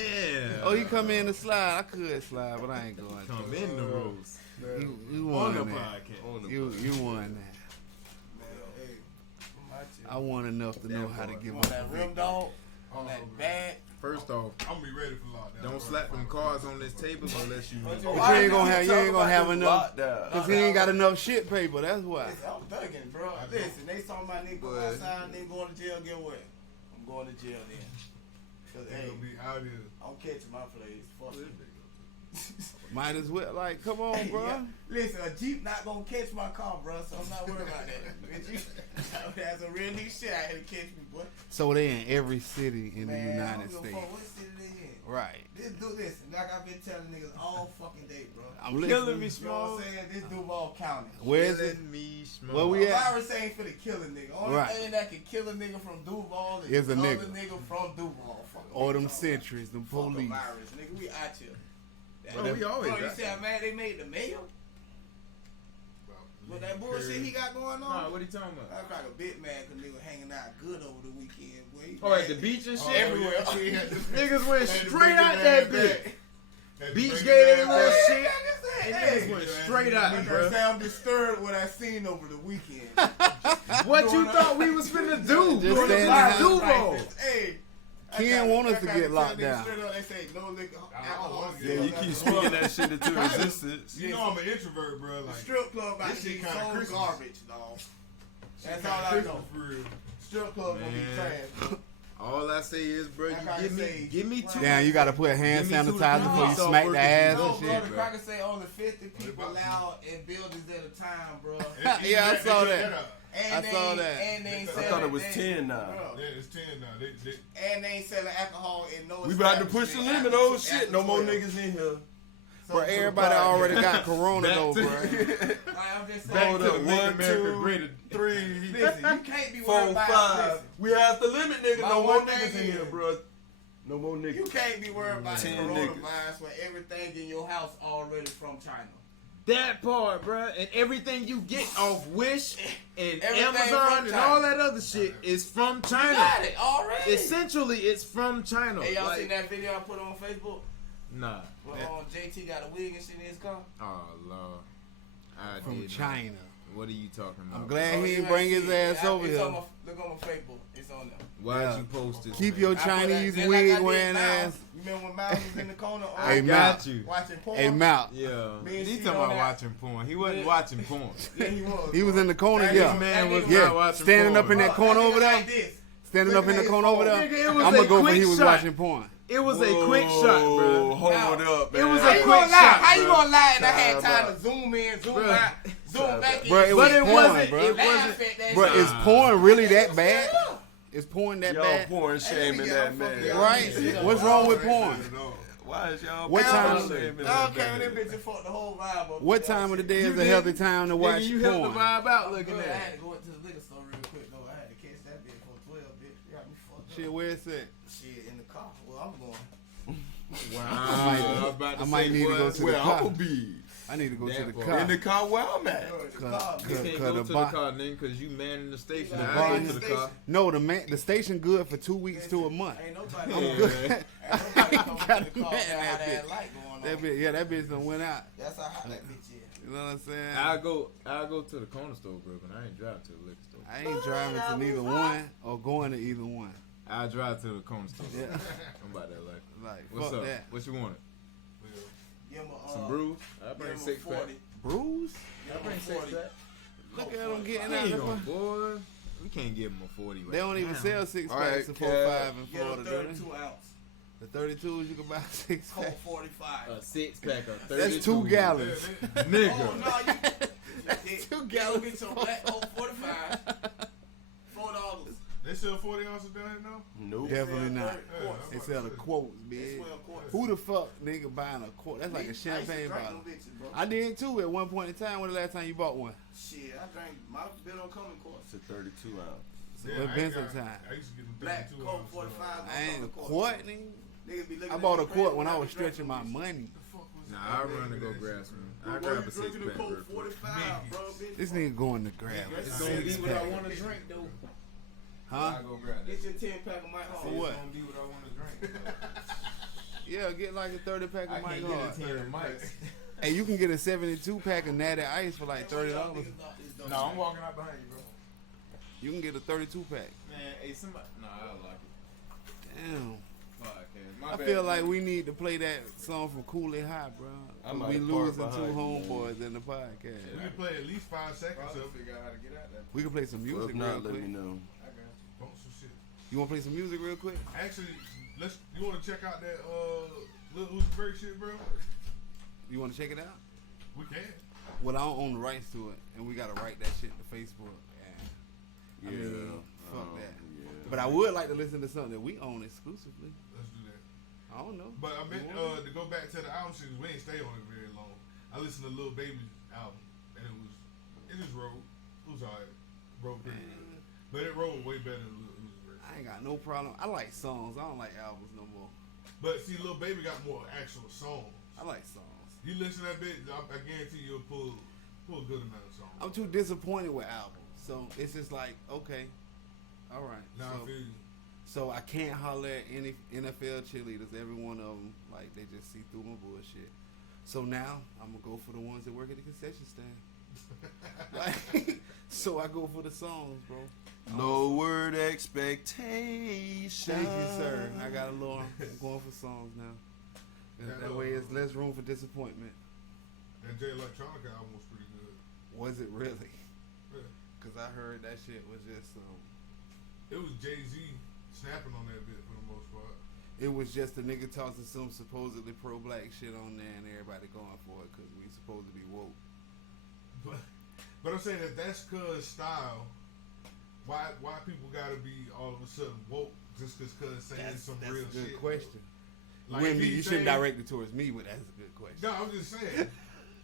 Damn. Oh, you come in the slide. I could slide, but I ain't going Come to. in the rose. You On won the that. podcast. You won that. Man, hey, my chick. I won enough to know how to give You up. want that rim dog? On that bag? First off, I'm gonna be ready for lockdown. don't slap them cards on this table unless you. But you ain't gonna have enough. Lockdown. Cause he ain't got enough shit paper. That's why. Listen, I'm thugging, bro. Listen, they saw my nigga go But- outside and they going to jail. Get what? I'm going to jail then. Cause They hey, gonna be out here. I'm catching my plays. Fuck it. Might as well. Like, come on, bro. Yeah. Listen, a Jeep not gonna catch my car, bro, so I'm not worried about that. That's a real nigga shit out here to catch me, boy. So they in every city in the Man, I United don't give a States. fuck what city they in. Right. This dude, listen, like I've been telling niggas all fucking day, bro. I'm Killing listening. me, You know small. what I'm saying? This Duval County. Where is it? Killing me, small. Where we A at? virus ain't for the killing nigga. Only Right. thing that can kill a nigga from Duval is Is a another nigga. from Duval. Fuck Or them fuck sentries, them a police. virus, nigga. We out here. Bro, we always Bro, you out see how mad they made the mayor? With that bullshit he got going Nah, on? what are you talking I about? was like a bit mad because nigga hanging out good over the weekend, boy. He Oh, at the mad. beach and shit? Everywhere. Niggas went straight out that bitch. Beach Beach gate ain't little Hey, shit. hey, And hey. niggas went straight out, Nigga bro. sound disturbed what I seen over the weekend. What you thought we was finna do? Just Bro, standing like out. Duval. Hey. Ken want us to get locked down. They say no liquor, alcohol. Yeah, Yeah, you keep speaking that shit into existence. You know I'm an introvert, bro. The Like strip club about This to be shit kinda so Christmas. garbage, dog. That's all I Christmas know. for real. Strip club gonna be Man. trash, bro. All I say is, bro, you Like I say, give me two. Damn, you gotta put hand Give me two sanitizer to before you three. smack the ass No, and bro, shit. the bro. cracker say only 50 people about to- allowed in buildings at a time, bro. Yeah, I saw that. And I saw that. And they ain't I selling, thought it was they- 10 now. bro, Yeah, it's 10 now. And they ain't selling alcohol in no We about to push the establishment limit. after- Oh shit, after no more 12. niggas in here. So, Bro, everybody already got corona Back though, to- bro. Like, I'm just Back saying. to the Hold up, Make 1, America 2, Great. 3, Listen, you can't be 4, worried about 5. listen, We have the limit, nigga. My No more one niggas thing in here, is- bro. No more You niggas. can't be worried about 10 coronavirus when everything in your house already from China. That part, bro, and everything you get off Wish and Everything Amazon from and China. all that other shit is from China. Got it already. Essentially, it's from China. Hey, y'all Like, seen that video I put on Facebook? Nah. Where That- JT got a wig and shit in his car? oh Lord. I From did not. China. What are you talking about? I'm glad Oh, he you didn't bring ain't his see it. ass over It's here. on look on my Facebook. It's on there. Why'd Yeah. you post this? Keep man? your I put Chinese that- just like I wig did wearing Miles. ass. You remember when Miles was in the corner I Hey, got Matt. you. watching porn? Hey, Mount. Yeah. Me and He she talking on about that. watching porn. He wasn't Yeah. watching porn. Yeah, he was. He was in the corner, That yeah. nigga- Man was Yeah, not watching standing porn. up in that corner nigga over there. like this. Standing up in the corner over there. Nigga, it was I'm a gonna go for quick he was shot. watching porn. It was a quick shot, bro. Hold Now, up, man. it was How a you quick gonna lie? shot, How you bro. gonna lie and I had Time time out. to zoom in, zoom Bro. out, zoom back in? Bro, it But it was porn, wasn't. bro. It Laugh wasn't. at that Bro, shit. is porn really that bad? Is porn that Y'all bad? pouring shame in that man. Right? What's wrong with porn? Why is y'all What pouring time- shame in I that don't care. Them man? bitches fucked the whole vibe up. What time of the day You is a did? healthy time to watch Nigga, you helped the porn? vibe out I'm looking good. I at had it. to go into the liquor store real quick though. I had to catch that bitch for 12, bitch. You got me fucked Shit, up. where it's at? Shit in the car. Well, I'm going. Wow. I might need to go to the Where car. I'll be. I need to go to That the part. car. In the car where I'm at. Bro, the Cut- car, cut- You can't cut go a to the bar- car, nigga, because you manning the station. The I bar- go to the car. No, the station good for 2 weeks to a month. Ain't nobody. Yeah, Ain't man. nobody coming got to the car. mad How at that bitch. light going on? That bitch done went out. That's how hot that bitch is. You know what I'm saying? I'll go to the corner store, bro, but I ain't drive to the liquor store. I ain't driving to neither one or going to either one. I'll drive to the corner store. Yeah. I'm about that life. Like, What's fuck up? that. What you want? Give him a, Some brews? I give bring him a 6 pack. 40. Bruise? Give him Bring a 6 40. pack. Look at them getting They out ain't of gonna, the boy. We can't give them a 40 right They don't even now. sell 6 All packs right, of Kev. 4-5 in Give him Florida, do they? 32 ounce. The 32s you can buy 6 Colt packs. 45. A 6 pack of 32. That's 2 gallons. Nigga. Oh, no, you. 2 gallons. gallons. Get some black Colt 45. $4. They sell 40 ounces down here now? Nope. Definitely not. Quarts. They sell the quotes, They bitch. swell quarts. Who the fuck nigga buying a quart? That's like a I used to champagne drink bottle. them bitches, bro. I did too at one point in time. When the last time you bought one? Shit, I drank my bill don't come in quarts. It's a 32 ounce. So Yeah, it's I been ain't some got- time. I used to get them Black 32 Colt ounces. 45. I don't ain't come a in quarts. quart, nigga. Niggas be looking I at bought me a crazy quart when I I was be drinking stretching my them bitches. money. Nah, I'll run to go grab some. I'll Bro, grab you a 6 drinking the pack Colt real quick. 45, bro, bitch. This nigga going to grab a It's It's gonna be 6 what I pack. want to drink, though. Huh? I'll go grab Get that. your 10 pack of Mike For Hall. what? It's gonna be what I want to drink. Yeah, get like a 30 pack I of Mike can't Hard. get a 10 of Mike's. Hey, you can get a 72 pack of Natty Ice for like $30. No, I'm walking out behind you, bro. You can get a 32 pack. Man, hey, somebody. Nah, I don't like it. Damn. Podcast. My I bad, feel like bro. we need to play that song from Cool It High, bro. I might We park losing 2 behind you, homeboys in the podcast. We can play at least 5 seconds Probably of it. figure out how to get out there. We can play some Well, music if real not, let quick. me know. I got you. Bump some shit. You want to play some music real quick? Actually, you want to check out that Lil Uzi Vert shit, bro? You want to check it out? We can. Well, I don't own the rights to it, and we got to write that shit to Facebook. And I mean, fuck that. Yeah. But I would like to listen to something that we own exclusively. Let's do that. I don't know. But I meant You want to go back to the album shit. We ain't stay on it very long. I listened to Lil Baby's album, and it just rolled. It was alright. Rolled pretty good. But it rolled way better than Lil Uzi Vert. I ain't got no problem. I like songs. I don't like albums no more. But see, Lil Baby got more actual songs. I like songs. You listen to that bit, I guarantee you'll pull a good amount of songs. I'm too disappointed with albums, so it's just like, okay, all right. Now I So, feel you. so I can't holler at any NFL cheerleaders. Every one of them, like they just see through my bullshit. So now I'm gonna go for the ones that work at the concession stand. Like, so I go for the songs, bro. Lowered expectations. Thank you, sir. I got a little. I'm going for songs now. That way, it's less room for disappointment. That J Electronica album was pretty good. Was it really? Yeah. Cause I heard that shit was just It was Jay-Z snapping on that bit for the most part. it was just a nigga tossing some supposedly pro-black shit on there, and everybody going for it because we supposed to be woke. But I'm saying that that's cuz style. Why people gotta be all of a sudden woke just cause saying some real a good shit? question. Like, Wendy, if he you shouldn't saying- direct it towards me, but that's a good question. No, I'm just saying.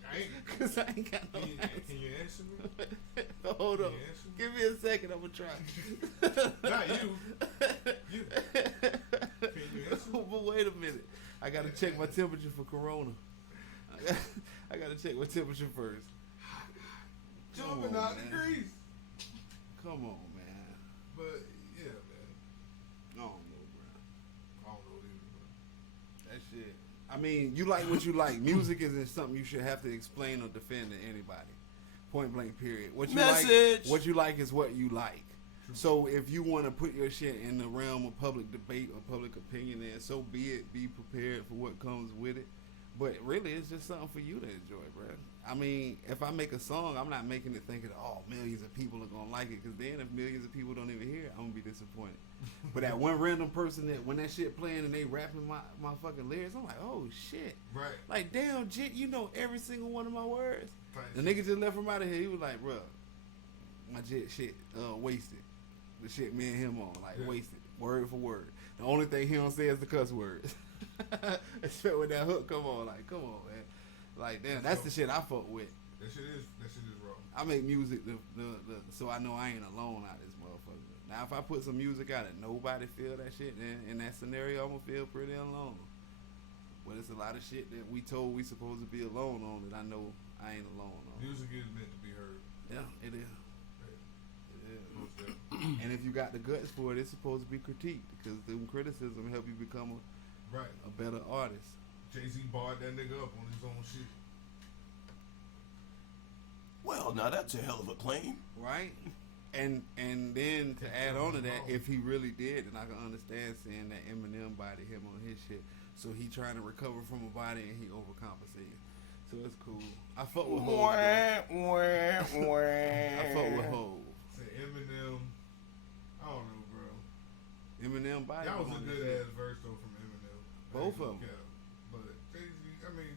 I ain't, Cause I ain't got no can, you, answer. can you answer me? Hold on. Yes. Give me a second. I'm gonna try. Not you. You. Can you answer me? But wait a minute. I gotta check my temperature for corona. I gotta check my temperature first. Jumping on, out man. degrees. Come on, man. But yeah, man. I don't know, bro. I don't know either. That shit. I mean, you like what you like. Music isn't something you should have to explain or defend to anybody. Point blank. Period. What you Message. like. What you like is what you like. So if you want to put your shit in the realm of public debate or public opinion, then so be it. Be prepared for what comes with it. But really, it's just something for you to enjoy, bro. I mean, if I make a song, I'm not making it thinking, oh, millions of people are gonna like it. Because then, if millions of people don't even hear it, I'm gonna be disappointed. But that one random person that when that shit playing and they rapping my fucking lyrics, I'm like, oh shit. Right. Like, damn, Jit, you know every single one of my words. Right. The nigga just left from out of here. He was like, bro, my Jit shit wasted. The shit me and him on, like, Yeah. wasted. Word for word. The only thing he don't say is the cuss words. Except when that hook come on, like, come on, man. Like, damn, that's the shit I fuck with. That shit is raw. I make music so I know I ain't alone out this motherfucker. Now, if I put some music out and nobody feel that shit, then in that scenario, I'm gonna feel pretty alone. But it's a lot of shit that we told we supposed to be alone on that I know I ain't alone on. Music is meant to be heard. Yeah, it is. Yeah. It is. And if you got the guts for it, it's supposed to be critiqued because the criticism help you become a better artist. Jay-Z barred that nigga up on his own shit. Well, now that's a hell of a claim. Right? And then to add on to that, if he really did, then I can understand saying that Eminem bodied him on his shit. So he trying to recover from a body and he overcompensated. So it's cool. I fuck with Hov. I fuck with Hov. Say Eminem. I don't know, bro. Eminem body. That was him a on good his shit. ass verse though from Eminem. Both of them. But Jay-Z, I mean,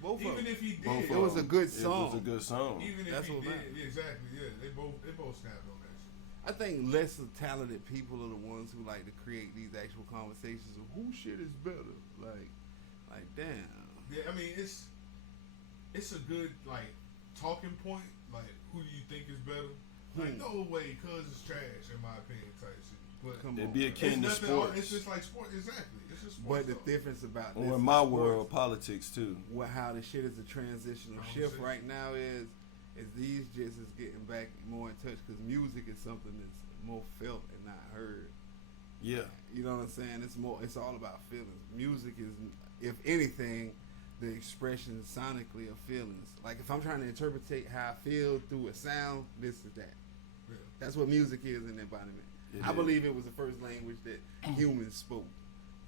Both of even them. if he Both did, It was a good It song. was a good song. even if That's he what did, matters. yeah, exactly, yeah, they both snapped on that shit. I think less talented people are the ones who like to create these actual conversations of who shit is better. Like damn. Yeah, I mean it's a good like talking point. Like who do you think is better? Like no way, cuz it's trash in my opinion type shit. But Come It'd on. be bro. akin to nothing. sports. It's just like sport. Exactly. It's just But sports. the talk. difference about this Or in is my sports, world, politics too. how the shit is a transitional shift right now is these just is getting back more in touch because music is something that's more felt and not heard. Yeah. You know what I'm saying? It's all about feelings. Music is, if anything, the expression sonically of feelings. Like if I'm trying to interpret how I feel through a sound, this is that. Yeah. That's what music is in embodiment. I believe it was the first language that humans spoke.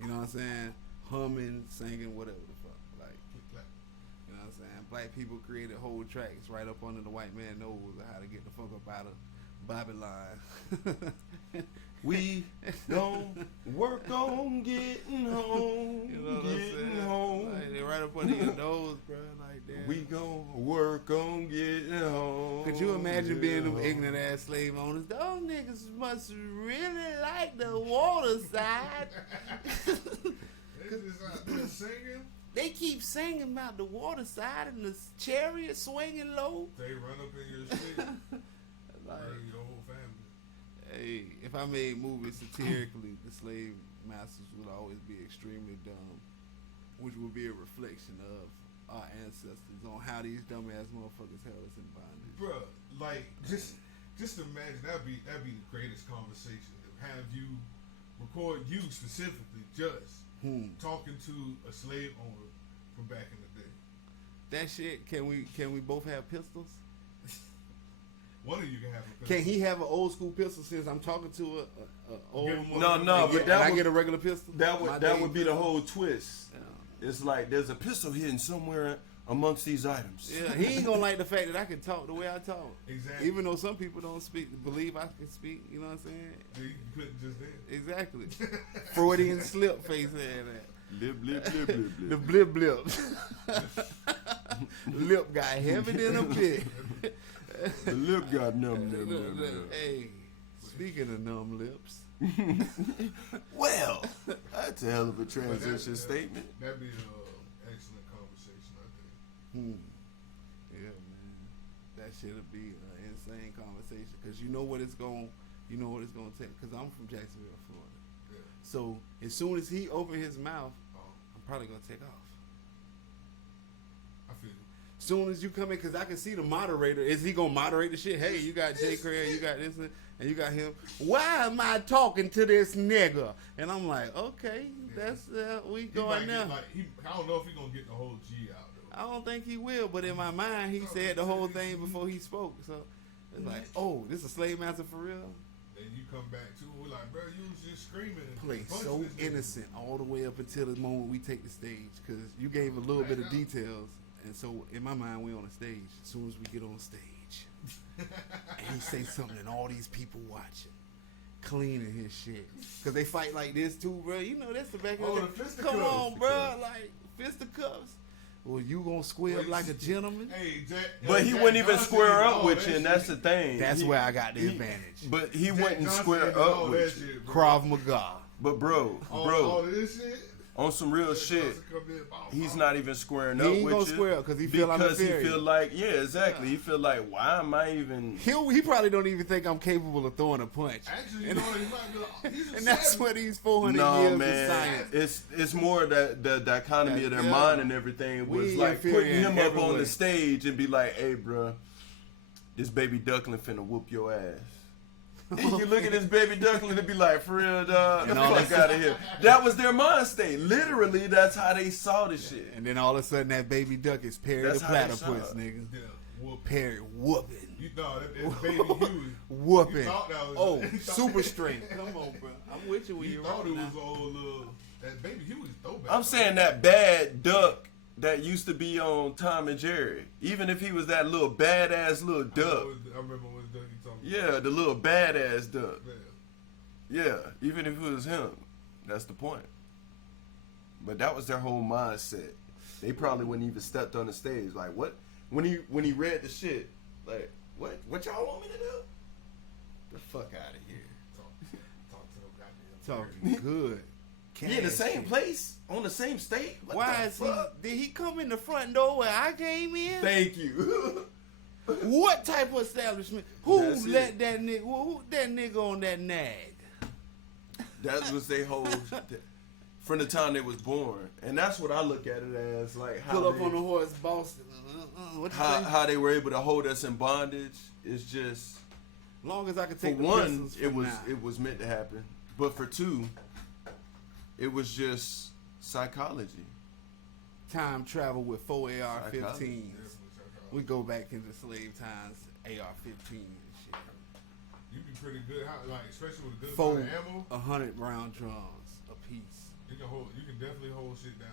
You know what I'm saying? Humming, singing, whatever the fuck. Like, you know what I'm saying? Black people created whole tracks right up under the white man's nose of how to get the fuck up out of Babylon. We don't work on getting home. You know what I'm getting saying? home. Like, they right up under your nose, bro. Like, damn. We gon' work on getting home. Could you imagine being them home. ignorant ass slave owners? Those niggas must really like the water side. They just out there singing. They keep singing about the water side and the chariot swinging low. They run up in your shit. Like, Murder your whole family. hey, if I made movies satirically, the slave masters would always be extremely dumb, which would be a reflection of our ancestors on how these dumbass motherfuckers held us in bondage. Bruh, like just imagine that'd be the greatest conversation to have you record you specifically just talking to a slave owner from back in the day. That shit, can we both have pistols? One of you can have a Can he have an old school pistol since I'm talking to a old Give him mother- one. No, and but get- that and I would- get a regular pistol? That My would day be the pistol? whole twist. Yeah. It's like there's a pistol hidden somewhere amongst these items. Yeah, he ain't gonna like the fact that I can talk the way I talk. Exactly. Even though some people don't believe I can speak, you know what I'm saying? You couldn't just then. Exactly. Freudian slip face had that. Blip, blip, blip, blip, blip. The blip blips. Lip got heavy than a pit. The lip got numb. Hey, speaking of numb lips. Well, that's a hell of a transition statement. That'd be an excellent conversation, I think. Yeah, man. That shit'll be an insane conversation because you know what it's going to take. Because I'm from Jacksonville, Florida. Yeah. So as soon as he open his mouth, I'm probably gonna take off. I feel you. Soon as you come in, because I can see the moderator. Is he gonna moderate the shit? Hey, you got Jay Craig, you got this, and you got him. Why am I talking to this nigga? And I'm like, okay, that's we He going might now. get, like, I don't know if he's gonna get the whole G out though. I don't think he will, but in my mind, he said the whole thing before he spoke. So it's like, oh, this is a slave master for real. Then you come back to we're like, bro, you was just screaming. And Play punching so this nigga." innocent all the way up until the moment we take the stage, because you gave a little bit of Right. details, and so in my mind, we on the stage. As soon as we get on stage, and he say something, and all these people watching, cleaning his shit, because they fight like this too, bro. You know that's the back of Oh, the the fisticuffs. Come on, bro, like fisticuffs. Well, you gonna square up like a gentleman? Hey, Jack, But he Jack wouldn't even Johnson square did up all with that you, and shit. that's the thing. That's where I got the advantage. But he Jack wouldn't Johnson square did all up that with you. shit, bro. Krav Maga. But bro, All of this shit. on some real shit, he's not even squaring up He ain't with gonna you. square up 'cause he feel I'm because he inferior. feel like, yeah, exactly. He feel like, why am I even? He probably don't even think I'm capable of throwing a punch. Actually, you know what? He might be he's a And that's savage. what these 400 No, years of man, science. it's more that the dichotomy of their Yeah. mind and everything was We like inferior putting him in up every on way. the stage and be like, hey, bruh, this baby duckling finna whoop your ass. You look at this baby duckling and be like, for real, dog, get the all fuck out of here. That was their mind state. Literally, that's how they saw the shit. And then all of a sudden that baby duck is Perry That's the how they platypus, saw it. nigga. Yeah, whoop. Perry whooping. You thought that's Baby Huey. Whooping. You thought that was Super straight. Come on, bro. I'm with you when You you're thought wrong it now. was old little. That Baby Huey's throwback. I'm saying that bad duck that used to be on Tom and Jerry. Even if he was that little badass little duck. I remember when Duck you talking. Yeah, the little badass duck. Yeah. Yeah, even if it was him, that's the point. But that was their whole mindset. They probably wouldn't even stepped on the stage. Like, what? When he read the shit, like, what y'all want me to do? The fuck out of here. Talk to them goddamn. Talking good. He in the same Cash. place, on the same state. What Why the is fuck? did he come in the front door where I came in? Thank you. What type of establishment? Who That's let it. that nigga? Who that nigga on that nag? That was their whole from the time they was born, and that's what I look at it as, like how Pull up they, on the horse, Boston. What you say? how they were able to hold us in bondage is just, Long as I can for take the one, pistols it for was now. it was meant to happen, but for two, it was just psychology. Time travel with 4 AR-15s. Psychology. We go back into slave times, AR-15 and shit. You be pretty good, like especially with a good Four amount of ammo. 100 round drums a piece. You can definitely hold shit down.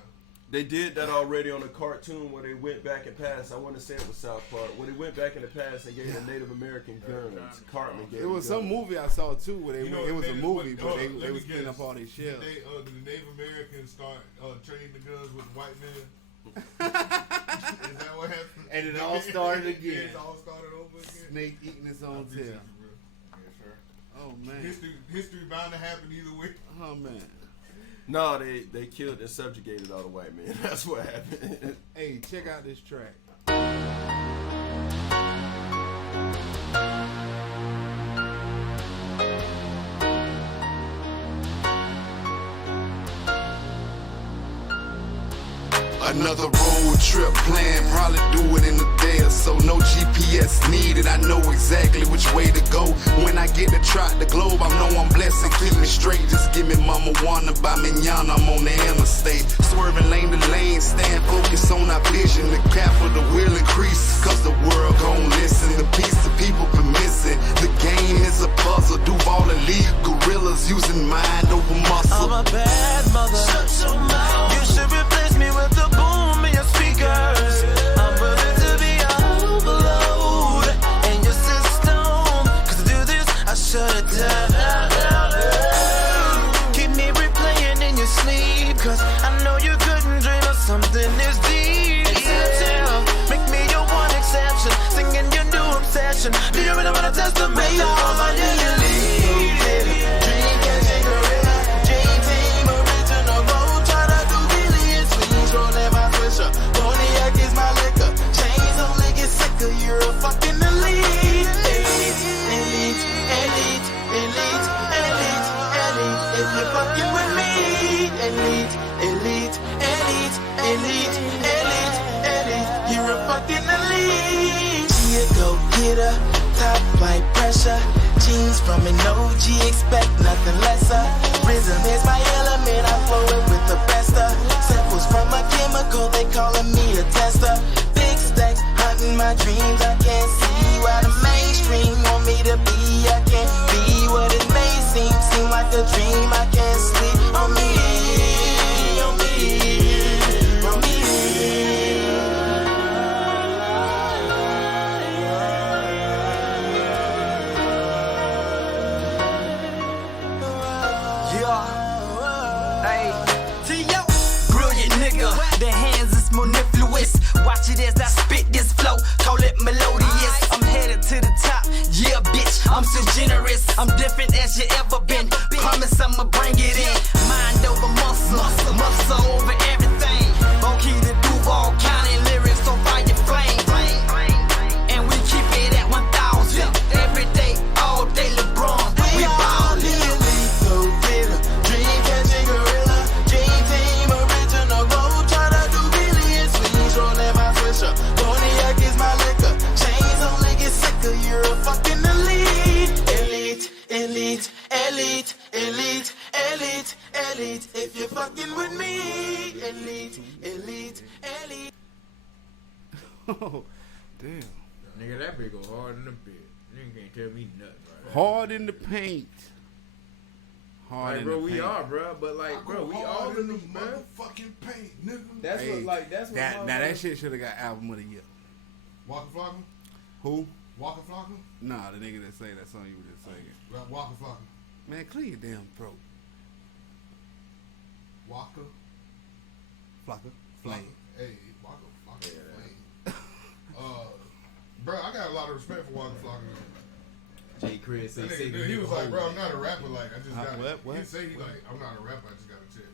They did that already on a cartoon where they went back and passed. I want to say it was South Park. Where they went back in the past and gave the Native American guns. Cartman gave It was them some guns. movie I saw too where they You know, it was a Native- movie, what- but they let me was cleaning guess. up all their shells. The Native Americans start trading the guns with the white men. Is that what happened? And it all started again. Yeah, it all started over again. Snake eating his I own appreciate tail. you, bro. Yes, sir. Oh man. History bound to happen either way. Oh man. No, they killed and subjugated all the white men. That's what happened. Hey, check out this track. Another road trip plan, probably do it in a day or so. No GPS needed, I know exactly which way to go. When I get to trot the globe, I know I'm blessed and keep me straight. Just give me mama wanna by manana, I'm on the interstate. Swerving lane to lane, stand focused on our vision. The capital will increase, cause the world gon' listen. The piece the people been missing. The game is a puzzle, Duval elite gorillas using mind over muscle. I'm a bad mother. Shut your mouth. You should replace me with the boom in your speakers. I'm willing to be overload in your system. Cause to do this, I shut it down. Keep me replaying in your sleep. Cause I know you couldn't dream of something this deep. Make me your one exception. Singing your new obsession. Do you really wanna test the meter on my daily? Dream catching gorilla. Dream original road. Tryna do billions. Swings rolling my swisher. Cognac is my liquor. Chains only get sicker. You're a fucking elite. Elite, elite, elite, elite, elite. If you're fucking with me. Elite, elite, elite, elite, elite, elite. You're a fucking elite. She a go-getter. Top flight pressure. Jeans from an OG. Expect nothing lesser. Rhythm is my element. I flow it with the best of. Samples from a chemical. They calling me a tester. Big stacks hunting my dreams. I can't see why the mainstream want me to be. I can't be what it may seem. Seem like a dream. I can't sleep on me. On me. On me. Yeah. Hey. T.O. Brilliant nigga. The hands is mellifluous. Watch it as I spit this flow. Call it melodious. I'm headed to the top. Yeah, bitch. I'm so generous. I'm different as you ever been. Promise I'ma bring it in. Mind over muscle. Muscle Oh, damn. Nigga, that bitch go hard in the bed. Nigga can't tell me nothing, right? Hard in the paint. Hard Like, in bro, the we paint. are, bro. But like, I bro, go we hard all in in the these, bro. motherfucking paint, nigga. That's Hey, what, like, that's what. Now that motherfuckers- shit should have got album of the year. Waka Flocka? Who? Waka Flocka? Nah, the nigga that say that song you were just singing. Waka Flocka. Man, clear your damn throat. Waka Flocka. Flame. Hey, Waka Flocka. Yeah. Flame. Bro, I got a lot of respect for Waka Flocka. Jay Chris say, That say nigga, he was like, bro, I'm not a rapper. Like, I just got what? He say he like, I'm not a rapper. I just got a check.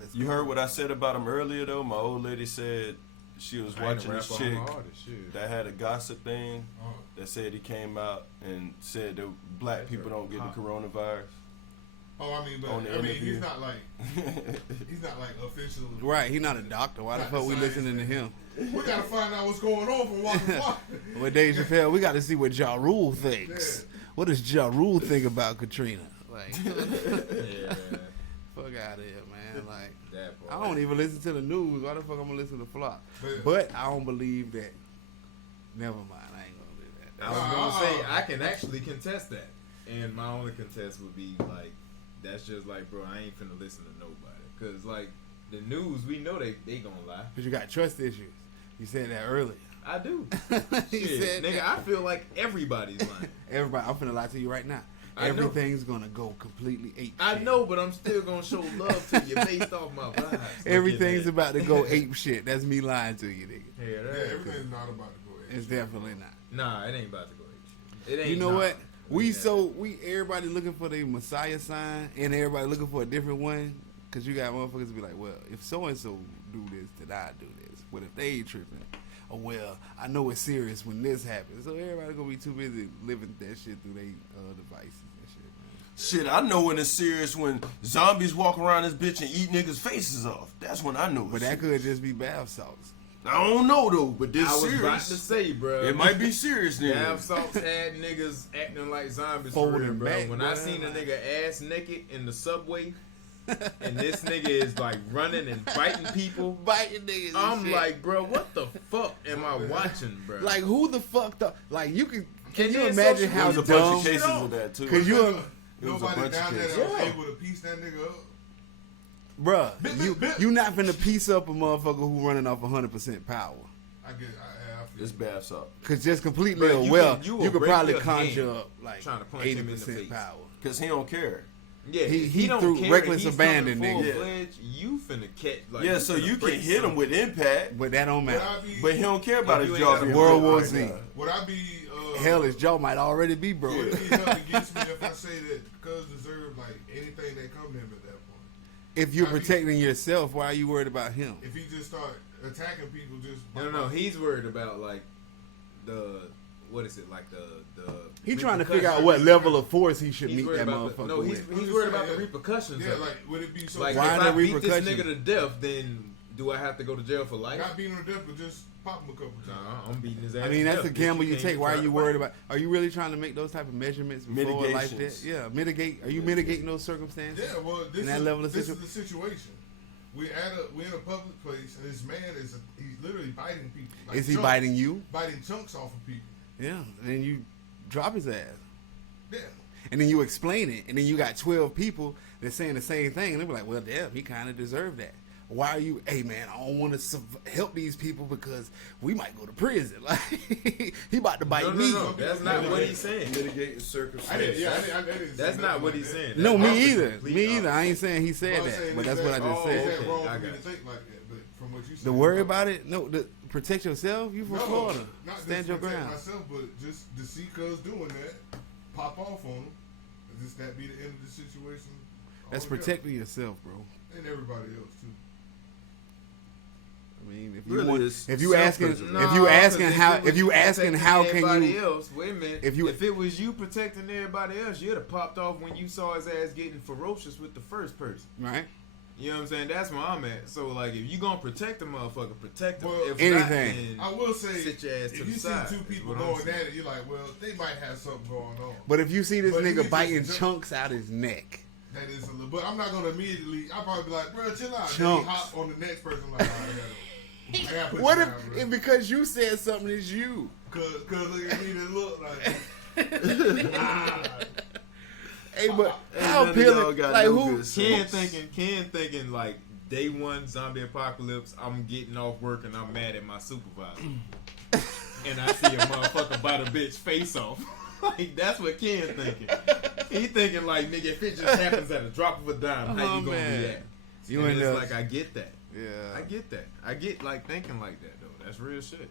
Let's You go. heard what I said about him earlier though? My old lady said she was I ain't watching a this rapper, chick I'm an artist, shit. that had a gossip thing Uh, that said he came out and said that black That's people right. don't get the coronavirus. oh, I mean, but On the I mean, interview. he's not like official. Right, he not a doctor. Why the Not fuck the we science listening to him? We gotta find out what's going on from Waka Flocka. With Dave Chappelle, we got to see what Ja Rule thinks. Yeah. What does Ja Rule think about Katrina? Like, Yeah, fuck out of here, man. Like, that part. I don't even listen to the news. Why the fuck I'm gonna listen to Flock? But- But I don't believe that. Never mind. I ain't gonna do that. I was gonna say I can actually contest that, and my only contest would be like, that's just like, bro, I ain't finna listen to nobody, cause like the news, we know they gonna lie. Cause you got trust issues. You said that earlier. I do. He Shit, said nigga, that. I feel like everybody's lying. Everybody, I'm finna lie to you right now. I know. Everything's gonna go completely ape I shit. know, but I'm still gonna show love to you based off my vibes. Everything's about to go ape shit. That's me lying to you, nigga. Yeah, Yeah, that everything's not about to go ahead. It's definitely not. Nah, it ain't about to go ape shit. It ain't. You know nah. what? We Yeah. everybody looking for the Messiah sign, and everybody looking for a different one. Cause you got motherfuckers be like, well, if so and so do this, then I do this. What if they ain't tripping? Or well, I know it's serious when this happens. So everybody gonna be too busy living that shit through their devices and shit. Man. Shit, I know when it's serious when zombies walk around this bitch and eat niggas' faces off. That's when I know it's But that serious. could just be bath salts. I don't know though, but this I was serious. about to say, bro. It might be serious then. Bath salts had niggas acting like zombies Folding for real, bro. back, When bro. I seen a nigga ass naked in the subway, and this nigga is like running and biting people, Biting niggas. and I'm shit. like, bro, what the fuck am I watching, bro? like who the fuck the like you can And you then imagine social how There was a media- bunch dumb? of cases know, of that too. Cause you, It was a Nobody bunch of down there cases. that was Yeah. able to piece that nigga up. bruh, you not finna piece up a motherfucker who running off 100% power. I feel It's bath salt. Cause just completely Bruh, you will could break probably your conjure hand up like trying to punch him in the 80% face. power. Cause he don't care. yeah, he don't threw care, reckless he's abandon, coming nigga. full-fledged, you finna catch like Yeah, so finna you can break hit him something. with impact, But that don't Would matter. I be? but he don't care about If his you jaw ain't being got a World broke War right Z. now. Would I be? Hell, his jaw might already be broke. Would it be held against me if I say that Cuz deserved like anything that come to him at that point? If you're I mean- protecting yourself, why are you worried about him? If he just start attacking people, just No, he's worried about like the what is it like the He trying to figure repercussions. out what level of force he should He's meet worried that about motherfucker no, he's with. worried about the repercussions. Yeah, of it. like would it be so? Like Why if the I beat this repercussions? nigga to death, then do I have to go to jail for life? not beating him to death, but just pop him a couple times. Nah, I'm beating his ass. I mean, to that's death, a gamble bitch. you can't take. even Why are try you to worried fight. about? Are you really trying to make those type of measurements before life death? Mitigations. Yeah, mitigate. Are you mitigating those circumstances? Yeah, well, this In that is level of this is the situation. We're in a public place, and this man he's literally biting people. Like Is he chunks, biting you? Biting chunks off of people. Yeah. And then you drop his ass. Yeah. And then you explain it, and then you got 12 people that's saying the same thing, and they be like, well, damn, he kind of deserved that. Why are you, hey, man, I don't want to help these people because we might go to prison. Like, he about to bite me. No, that's not what he's saying. Mitigating I circumstances. didn't. I didn't say That's not nothing what like he's that. saying. No, That's me opposite, either. complete Me either. opposite. I ain't saying he Well, said I'm that, saying but is that's what I that- just oh, Is said. that okay, wrong I for me got to it. think like that? But from what you said, To worry about it? No, protect yourself. You from No, Florida. not Stand just your protect ground. myself, but just to see Cuz doing that, pop off on him. Just that be the end of the situation. That's altogether. protecting yourself, bro. And everybody else too. I mean, if you Really, want, it's if you asking, self-preservation. if you asking Nah, 'cause how, it was if you asking protecting how can everybody you, else, wait a minute. if you- if it was you protecting everybody else, you'd have popped off when you saw his ass getting ferocious with the first person. right? You know what I'm saying? That's where I'm at. So like, if you gonna protect the motherfucker, protect him. Well, if anything. not, I will say, Sit your ass to if the you side, see two is people what I'm going saying. at it, you're like, well, they might have something going on. But if you see this But you nigga just biting jump- chunks out his neck, That is a little, but I'm not gonna immediately. I'll probably be like, bro, chill out. Then Chunks. hop on the next person like, all right, Yeah, put What you if down, bro. and because you said something is you? Cause look at me, they look like. Hey, but Ain't how none of y'all appealing? got Like no who? good Ken sense. thinking like day one zombie apocalypse. I'm getting off work and I'm mad at my supervisor, and I see a motherfucker bite a bitch face off. Like that's what Ken thinking. He thinking like, nigga, if it just happens at a drop of a dime, how Oh, you gonna man. react? You and end it's up- like I get that. Yeah. I get that. I get like thinking like that though. That's real shit.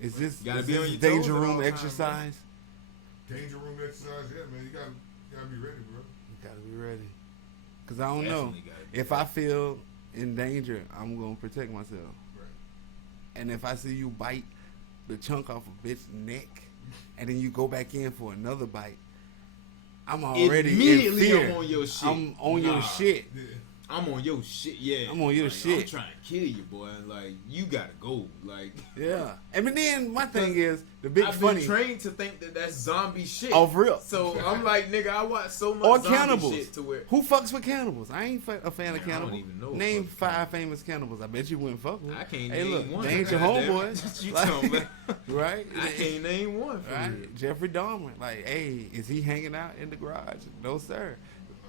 Is this Gotta is be this on your danger toes at room all times, exercise? Danger room exercise, yeah, man. You gotta be ready, bro. You gotta be ready. Cause I don't know Definitely gotta be if I feel in danger, I'm gonna protect myself. Right. And if I see you bite the chunk off a bitch's neck, and then you go back in for another bite, I'm already Immediately in fear. I'm on your shit. I'm on your Nah. shit. Yeah. I'm on your shit, yeah. I'm on your Like, shit. I'm trying to kill you, boy. Like, you gotta go. Like, Yeah. And then my thing is the big I've funny been trained to think that that's zombie shit. off real. So I'm like, nigga, I watch so much Or zombie cannibals. shit to where Who fucks with cannibals? I ain't a fan of Man, I don't cannibals. even know Name fucking 5 famous cannibals. I bet you wouldn't fuck with. I can't Hey, name look, one. they ain't your Goddamn homeboys. it. You Like, talking about? right? I can't name one for real. Right? Jeffrey Dahmer. Like, hey, is he hanging out in the garage? No, sir.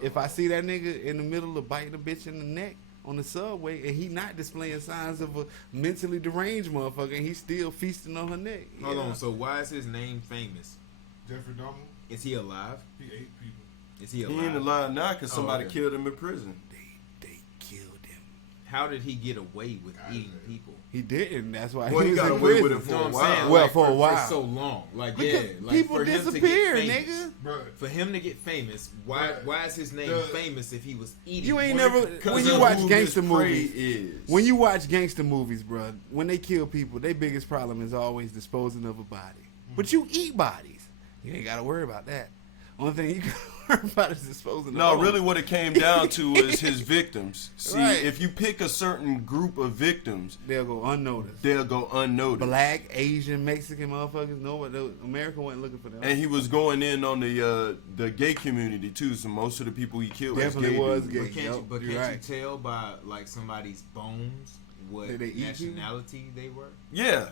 If I see that nigga in the middle of biting a bitch in the neck on the subway and he not displaying signs of a mentally deranged motherfucker and he's still feasting on her neck. Hold yeah. on. So why is his name famous? Jeffrey Dahmer, Is he alive? he ate people. Is he He alive? ain't alive now because somebody okay. killed him in prison. They killed him. How did he get away with eating people? He didn't. That's why Well, he he was got in away with prison. it for You know a what I'm while. saying? Well, Like, for a while. For so long. Like, Because yeah. Like, people for him to get disappear, famous, nigga. Bro, For him to get famous, why is his name The- famous if he was eating? You ain't Well, never Because when you of watch who gangster his prey movies. is. When you watch gangster movies, bro, when they kill people, their biggest problem is always disposing of a body. But you eat bodies. You ain't got to worry about that. Only thing you got to worry about is disposing No, of really what it came down to is his victims. See, Right. if you pick a certain group of victims, They'll go unnoticed. they'll go unnoticed. Black, Asian, Mexican motherfuckers, America wasn't looking for them. And he was going in on the gay community too, so most of the people he killed Definitely was was gay. gay. But can't, Yup, you, but you're can't right. you tell by like somebody's bones what Did they eat you? nationality they were? Yeah.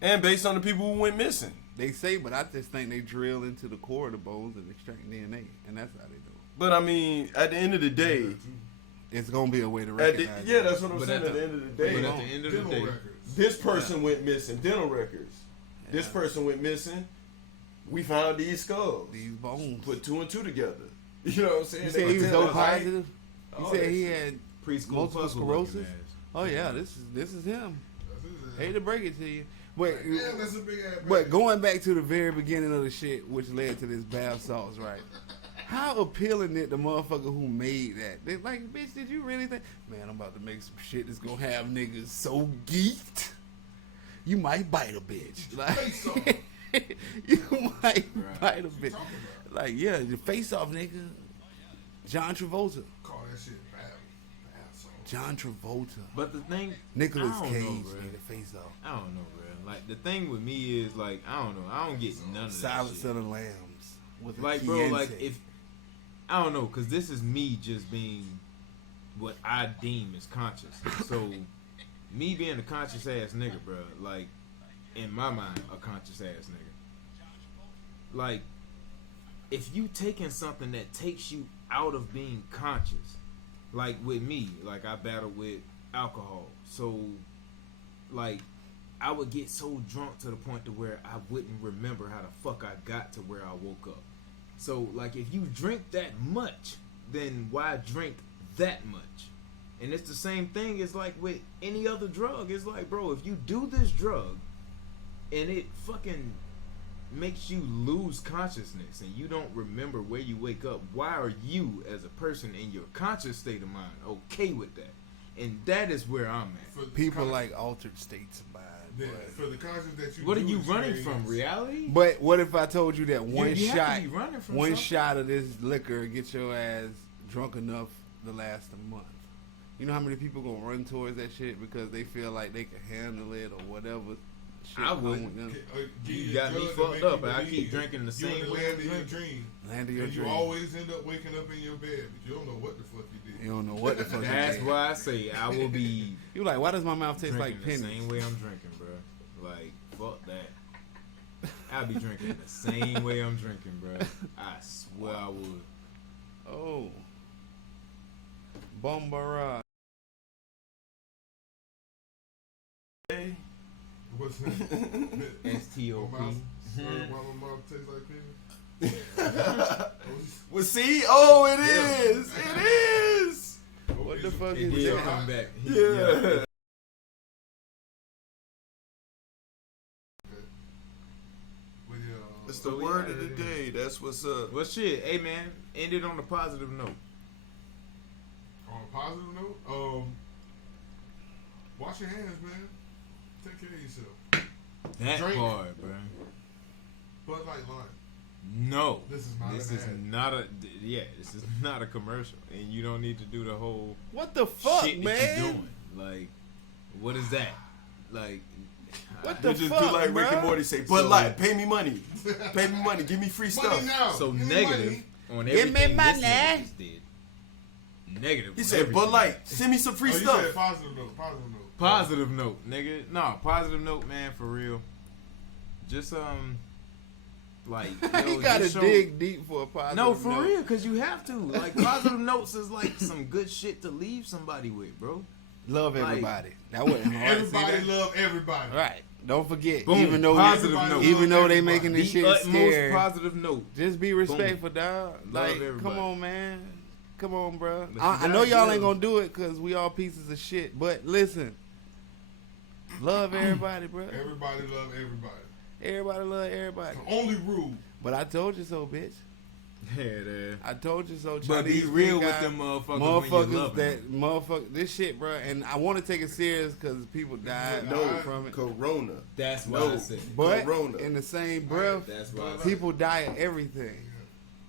And based on the people who went missing. They say, but I just think they drill into the core of the bones and extract DNA, and that's how they do it. But I mean, at the end of the day, It's gonna be a way to at the, recognize. yeah, it. that's what I'm But saying. at At the- the end of the But day, at the end of the dental day, records. this person went missing. Dental records. This Yeah. person went missing. We found these skulls. These bones. Put 2 and 2 together. You know what I'm saying? You They said he was could tell so us, right? positive. You Oh, said that he shit. had preschool multiple puzzle sclerosis. looking ass. Oh yeah, this is him. Hate to break it to you, but Yeah, that's a big ass. but going back to the very beginning of the shit, which led to this bath salts, right? How appealing did the motherfucker who made that? They like, bitch, did you really think? Man, I'm about to make some shit that's gonna have niggas so geeked, you might bite a bitch. Like, you might bite a bitch. Like, yeah, your face off, nigga. John Travolta. Call that shit bad. Asshole. John Travolta. But the thing, Nicolas I don't Cage, know, bro. nigga, face off. I don't know, bro. Like the thing with me is like I don't know. I don't get none of that Silence shit. of the Lambs. With a Like, bro, like Chianti. if I don't know, cause this is me just being what I deem as conscious. So me being a conscious ass nigga, bro. Like in my mind, a conscious ass nigga. Like if you taking something that takes you out of being conscious, like with me, like I battle with alcohol, so like I would get so drunk to the point to where I wouldn't remember how the fuck I got to where I woke up. So like if you drink that much, then why drink that much? And it's the same thing as like with any other drug. It's like, bro, if you do this drug and it fucking makes you lose consciousness and you don't remember where you wake up, why are you as a person in your conscious state of mind okay with that? And that is where I'm at. For the people con- like altered states of mind. Yeah, but- for the conscience that you. What are do you running experience- from? Reality? But what if I told you that one you have to shot, be running from one something. shot of this liquor get your ass drunk enough to last a month? You know how many people gonna run towards that shit because they feel like they can handle it or whatever shit I come wouldn't. with them. You got me fucked up, and I keep drinking the same you way land I'm in your drinking. dream. Land of your And you dream. always end up waking up in your bed, but you don't know what the fuck you did. You don't know what the fuck. That's you did. why I say I will be You like, why does my mouth taste drinking like the pennies? same way I'm drinking, bro. Like, fuck that. I'll be drinking the same way I'm drinking, bro. I swear I would. Oh, Bombara. What's that? STOP. Why my mouth tastes like pennies? Well, see, oh, it is. It is. What the fuck It is did that? come back. Yeah. It's the So, word yeah, of the it day. That's what's up. Well, shit. Hey, man. End it on a positive note. On a positive note, wash your hands, man. Take care of yourself. That Drink. part, bro. Bud Light Lime. No. This is not This an is ad. not a. Yeah, this is not a commercial, and you don't need to do the whole What the fuck, shit man? that you're doing. Like, what is that? Like, What You the just fuck, do like Rick and bruh? Morty say, Bud So- Light, pay me money. Pay me money. Give me free Money stuff. now. so Give me negative money. on Give me everything this money. nigga just did. Negative. He on said, everything. Bud Light, send me some free Oh, you stuff. said positive note. Positive note. Positive note, nigga. No, positive note, man. For real. Just like yo, You gotta just show- dig deep for a positive No, for note. real, cause you have to. Like positive notes is like some good shit to leave somebody with, bro. Love Like- everybody. That wasn't hard. See Everybody that? love everybody. Right. Don't forget. Boom. Even though Positive Everybody note. love even though they everybody. making this The shit utmost scary, positive note. just be respectful, dog. Like, everybody. come on, man. Come on, bro. But I you know gotta y'all give. ain't gonna do it because we all pieces of shit. But listen, love everybody, bro. Everybody love everybody. Everybody love everybody. The only rule. But I told you so, bitch. Yeah, there. I told you so. But be Chinese real guy, with them motherfuckers when you love them. motherfucker, this shit, bro. And I want to take it serious because people died No, from it. Corona. That's why No. I said. But Corona. in the same breath, That's why I said. people die of everything.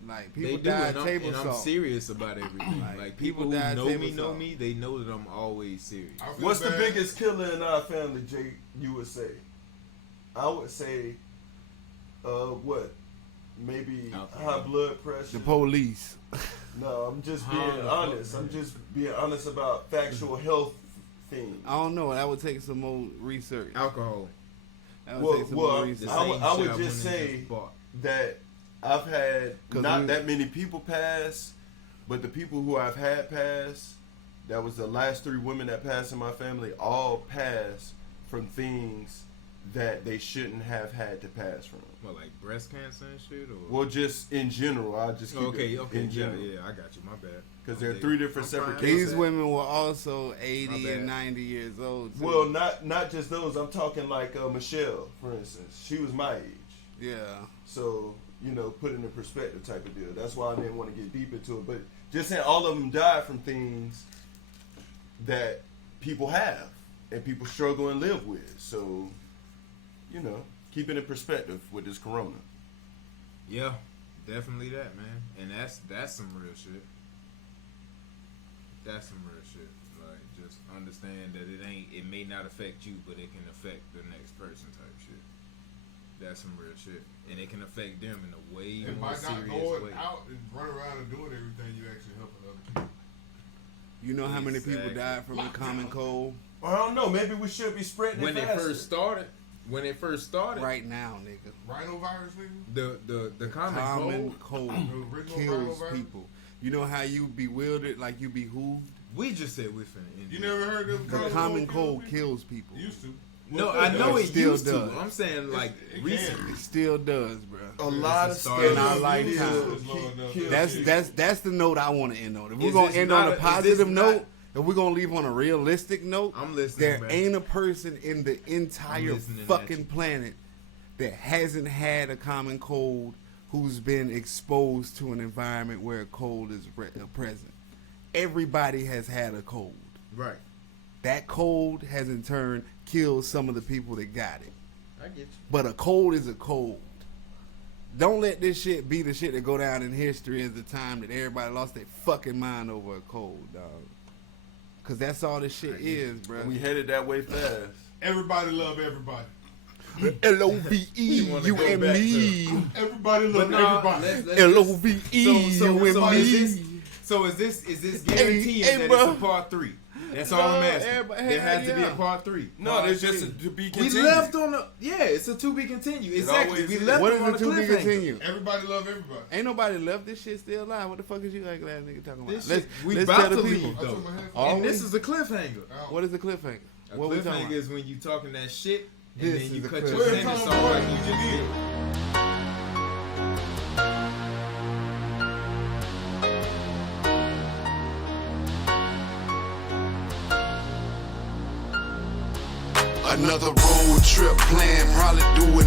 Like They people do, die and of I'm, table and I'm salt. serious about everything. Like, Like people people who die know table me, know salt. me. They know that I'm always serious. I feel What's the bad. biggest killer in our family, Jake, you would say? I would say, what? Maybe Alcohol. high blood pressure. The police. No, I'm just How being the fuck, honest. man? I'm just being honest about factual health things. I don't know. That would take some more research. Alcohol. That would take some more Well, research. I would- I would shit just went and say- bought. That I've had 'Cause not we- that many people pass, but the people who I've had pass, that was the last 3 women that passed in my family, all passed from things that they shouldn't have had to pass from. What, like breast cancer and shit, or? Well, just in general, I'll just keep Okay, it okay, in yeah, general. yeah, I got you. My bad. Because there are Okay. 3 different I'm separate fine. cases. These women were also 80 My bad. and 90 years old. Too. Well, not just those. I'm talking like Michelle, for instance. She was my age. yeah. So, put in a perspective type of deal. That's why I didn't want to get deep into it. But just saying all of them died from things that people have and people struggle and live with. So, keep it in perspective with this corona. Yeah, definitely that, man. And that's some real shit. That's some real shit. Like, just understand that it may not affect you, but it can affect the next person type shit. That's some real shit. And it can affect them in a way And more by not serious going way. out and running around and doing everything, you actually helping other people. You know how many people Exactly. died from the common cold Or I don't know. Maybe we should be spreading When it it faster. when it first started, right now, nigga? Rhinovirus, nigga? the common Common cold, cold The original kills rhinovirus? people. You know how you bewildered, like you behooved? we just said we're finna end You it. never heard of The common cold kills people. Used to. No, Well, I know it it still used does. to. I'm saying like It recently. It still does, bro. A lot of It's a stuff start. In our lifetime. That's the note I want to end on. If we're Is gonna this end not on a- a is positive this not- note, if we're gonna leave on a realistic note, I'm listening, there man. ain't a person in the entire listening at fucking you. planet that hasn't had a common cold who's been exposed to an environment where a cold is present. Everybody has had a cold. Right. That cold has in turn killed some of the people that got it. I get you. But a cold is a cold. Don't let this shit be the shit that go down in history as the time that everybody lost their fucking mind over a cold, dog. Cause that's all this shit is, bro. We headed that way fast. Everybody love everybody. L-O-V-E, you go and back me. Everybody But love nah, everybody. L-O-V-E, you and me. So is this guaranteeing Hey, that bro. it's a part 3? That's all I'm asking. everybody- There has to be a yeah. part 3. No, there's just to be We continued. left on the it's a to be continued. Exactly. always We is. left What on is the it to be cliffhanger. continued? Everybody love everybody. Ain't nobody left this shit still alive. What the fuck is you like last nigga talking about? This shit, we let's about tell to the leave people. though. took my headphones. Are And we? this is a cliffhanger. What is the cliffhanger? A What we talking cliffhanger about? is when you talking that shit and This then is you the cut cliffhanger. your We're sentence talking off about like you just did. Another road trip plan, probably do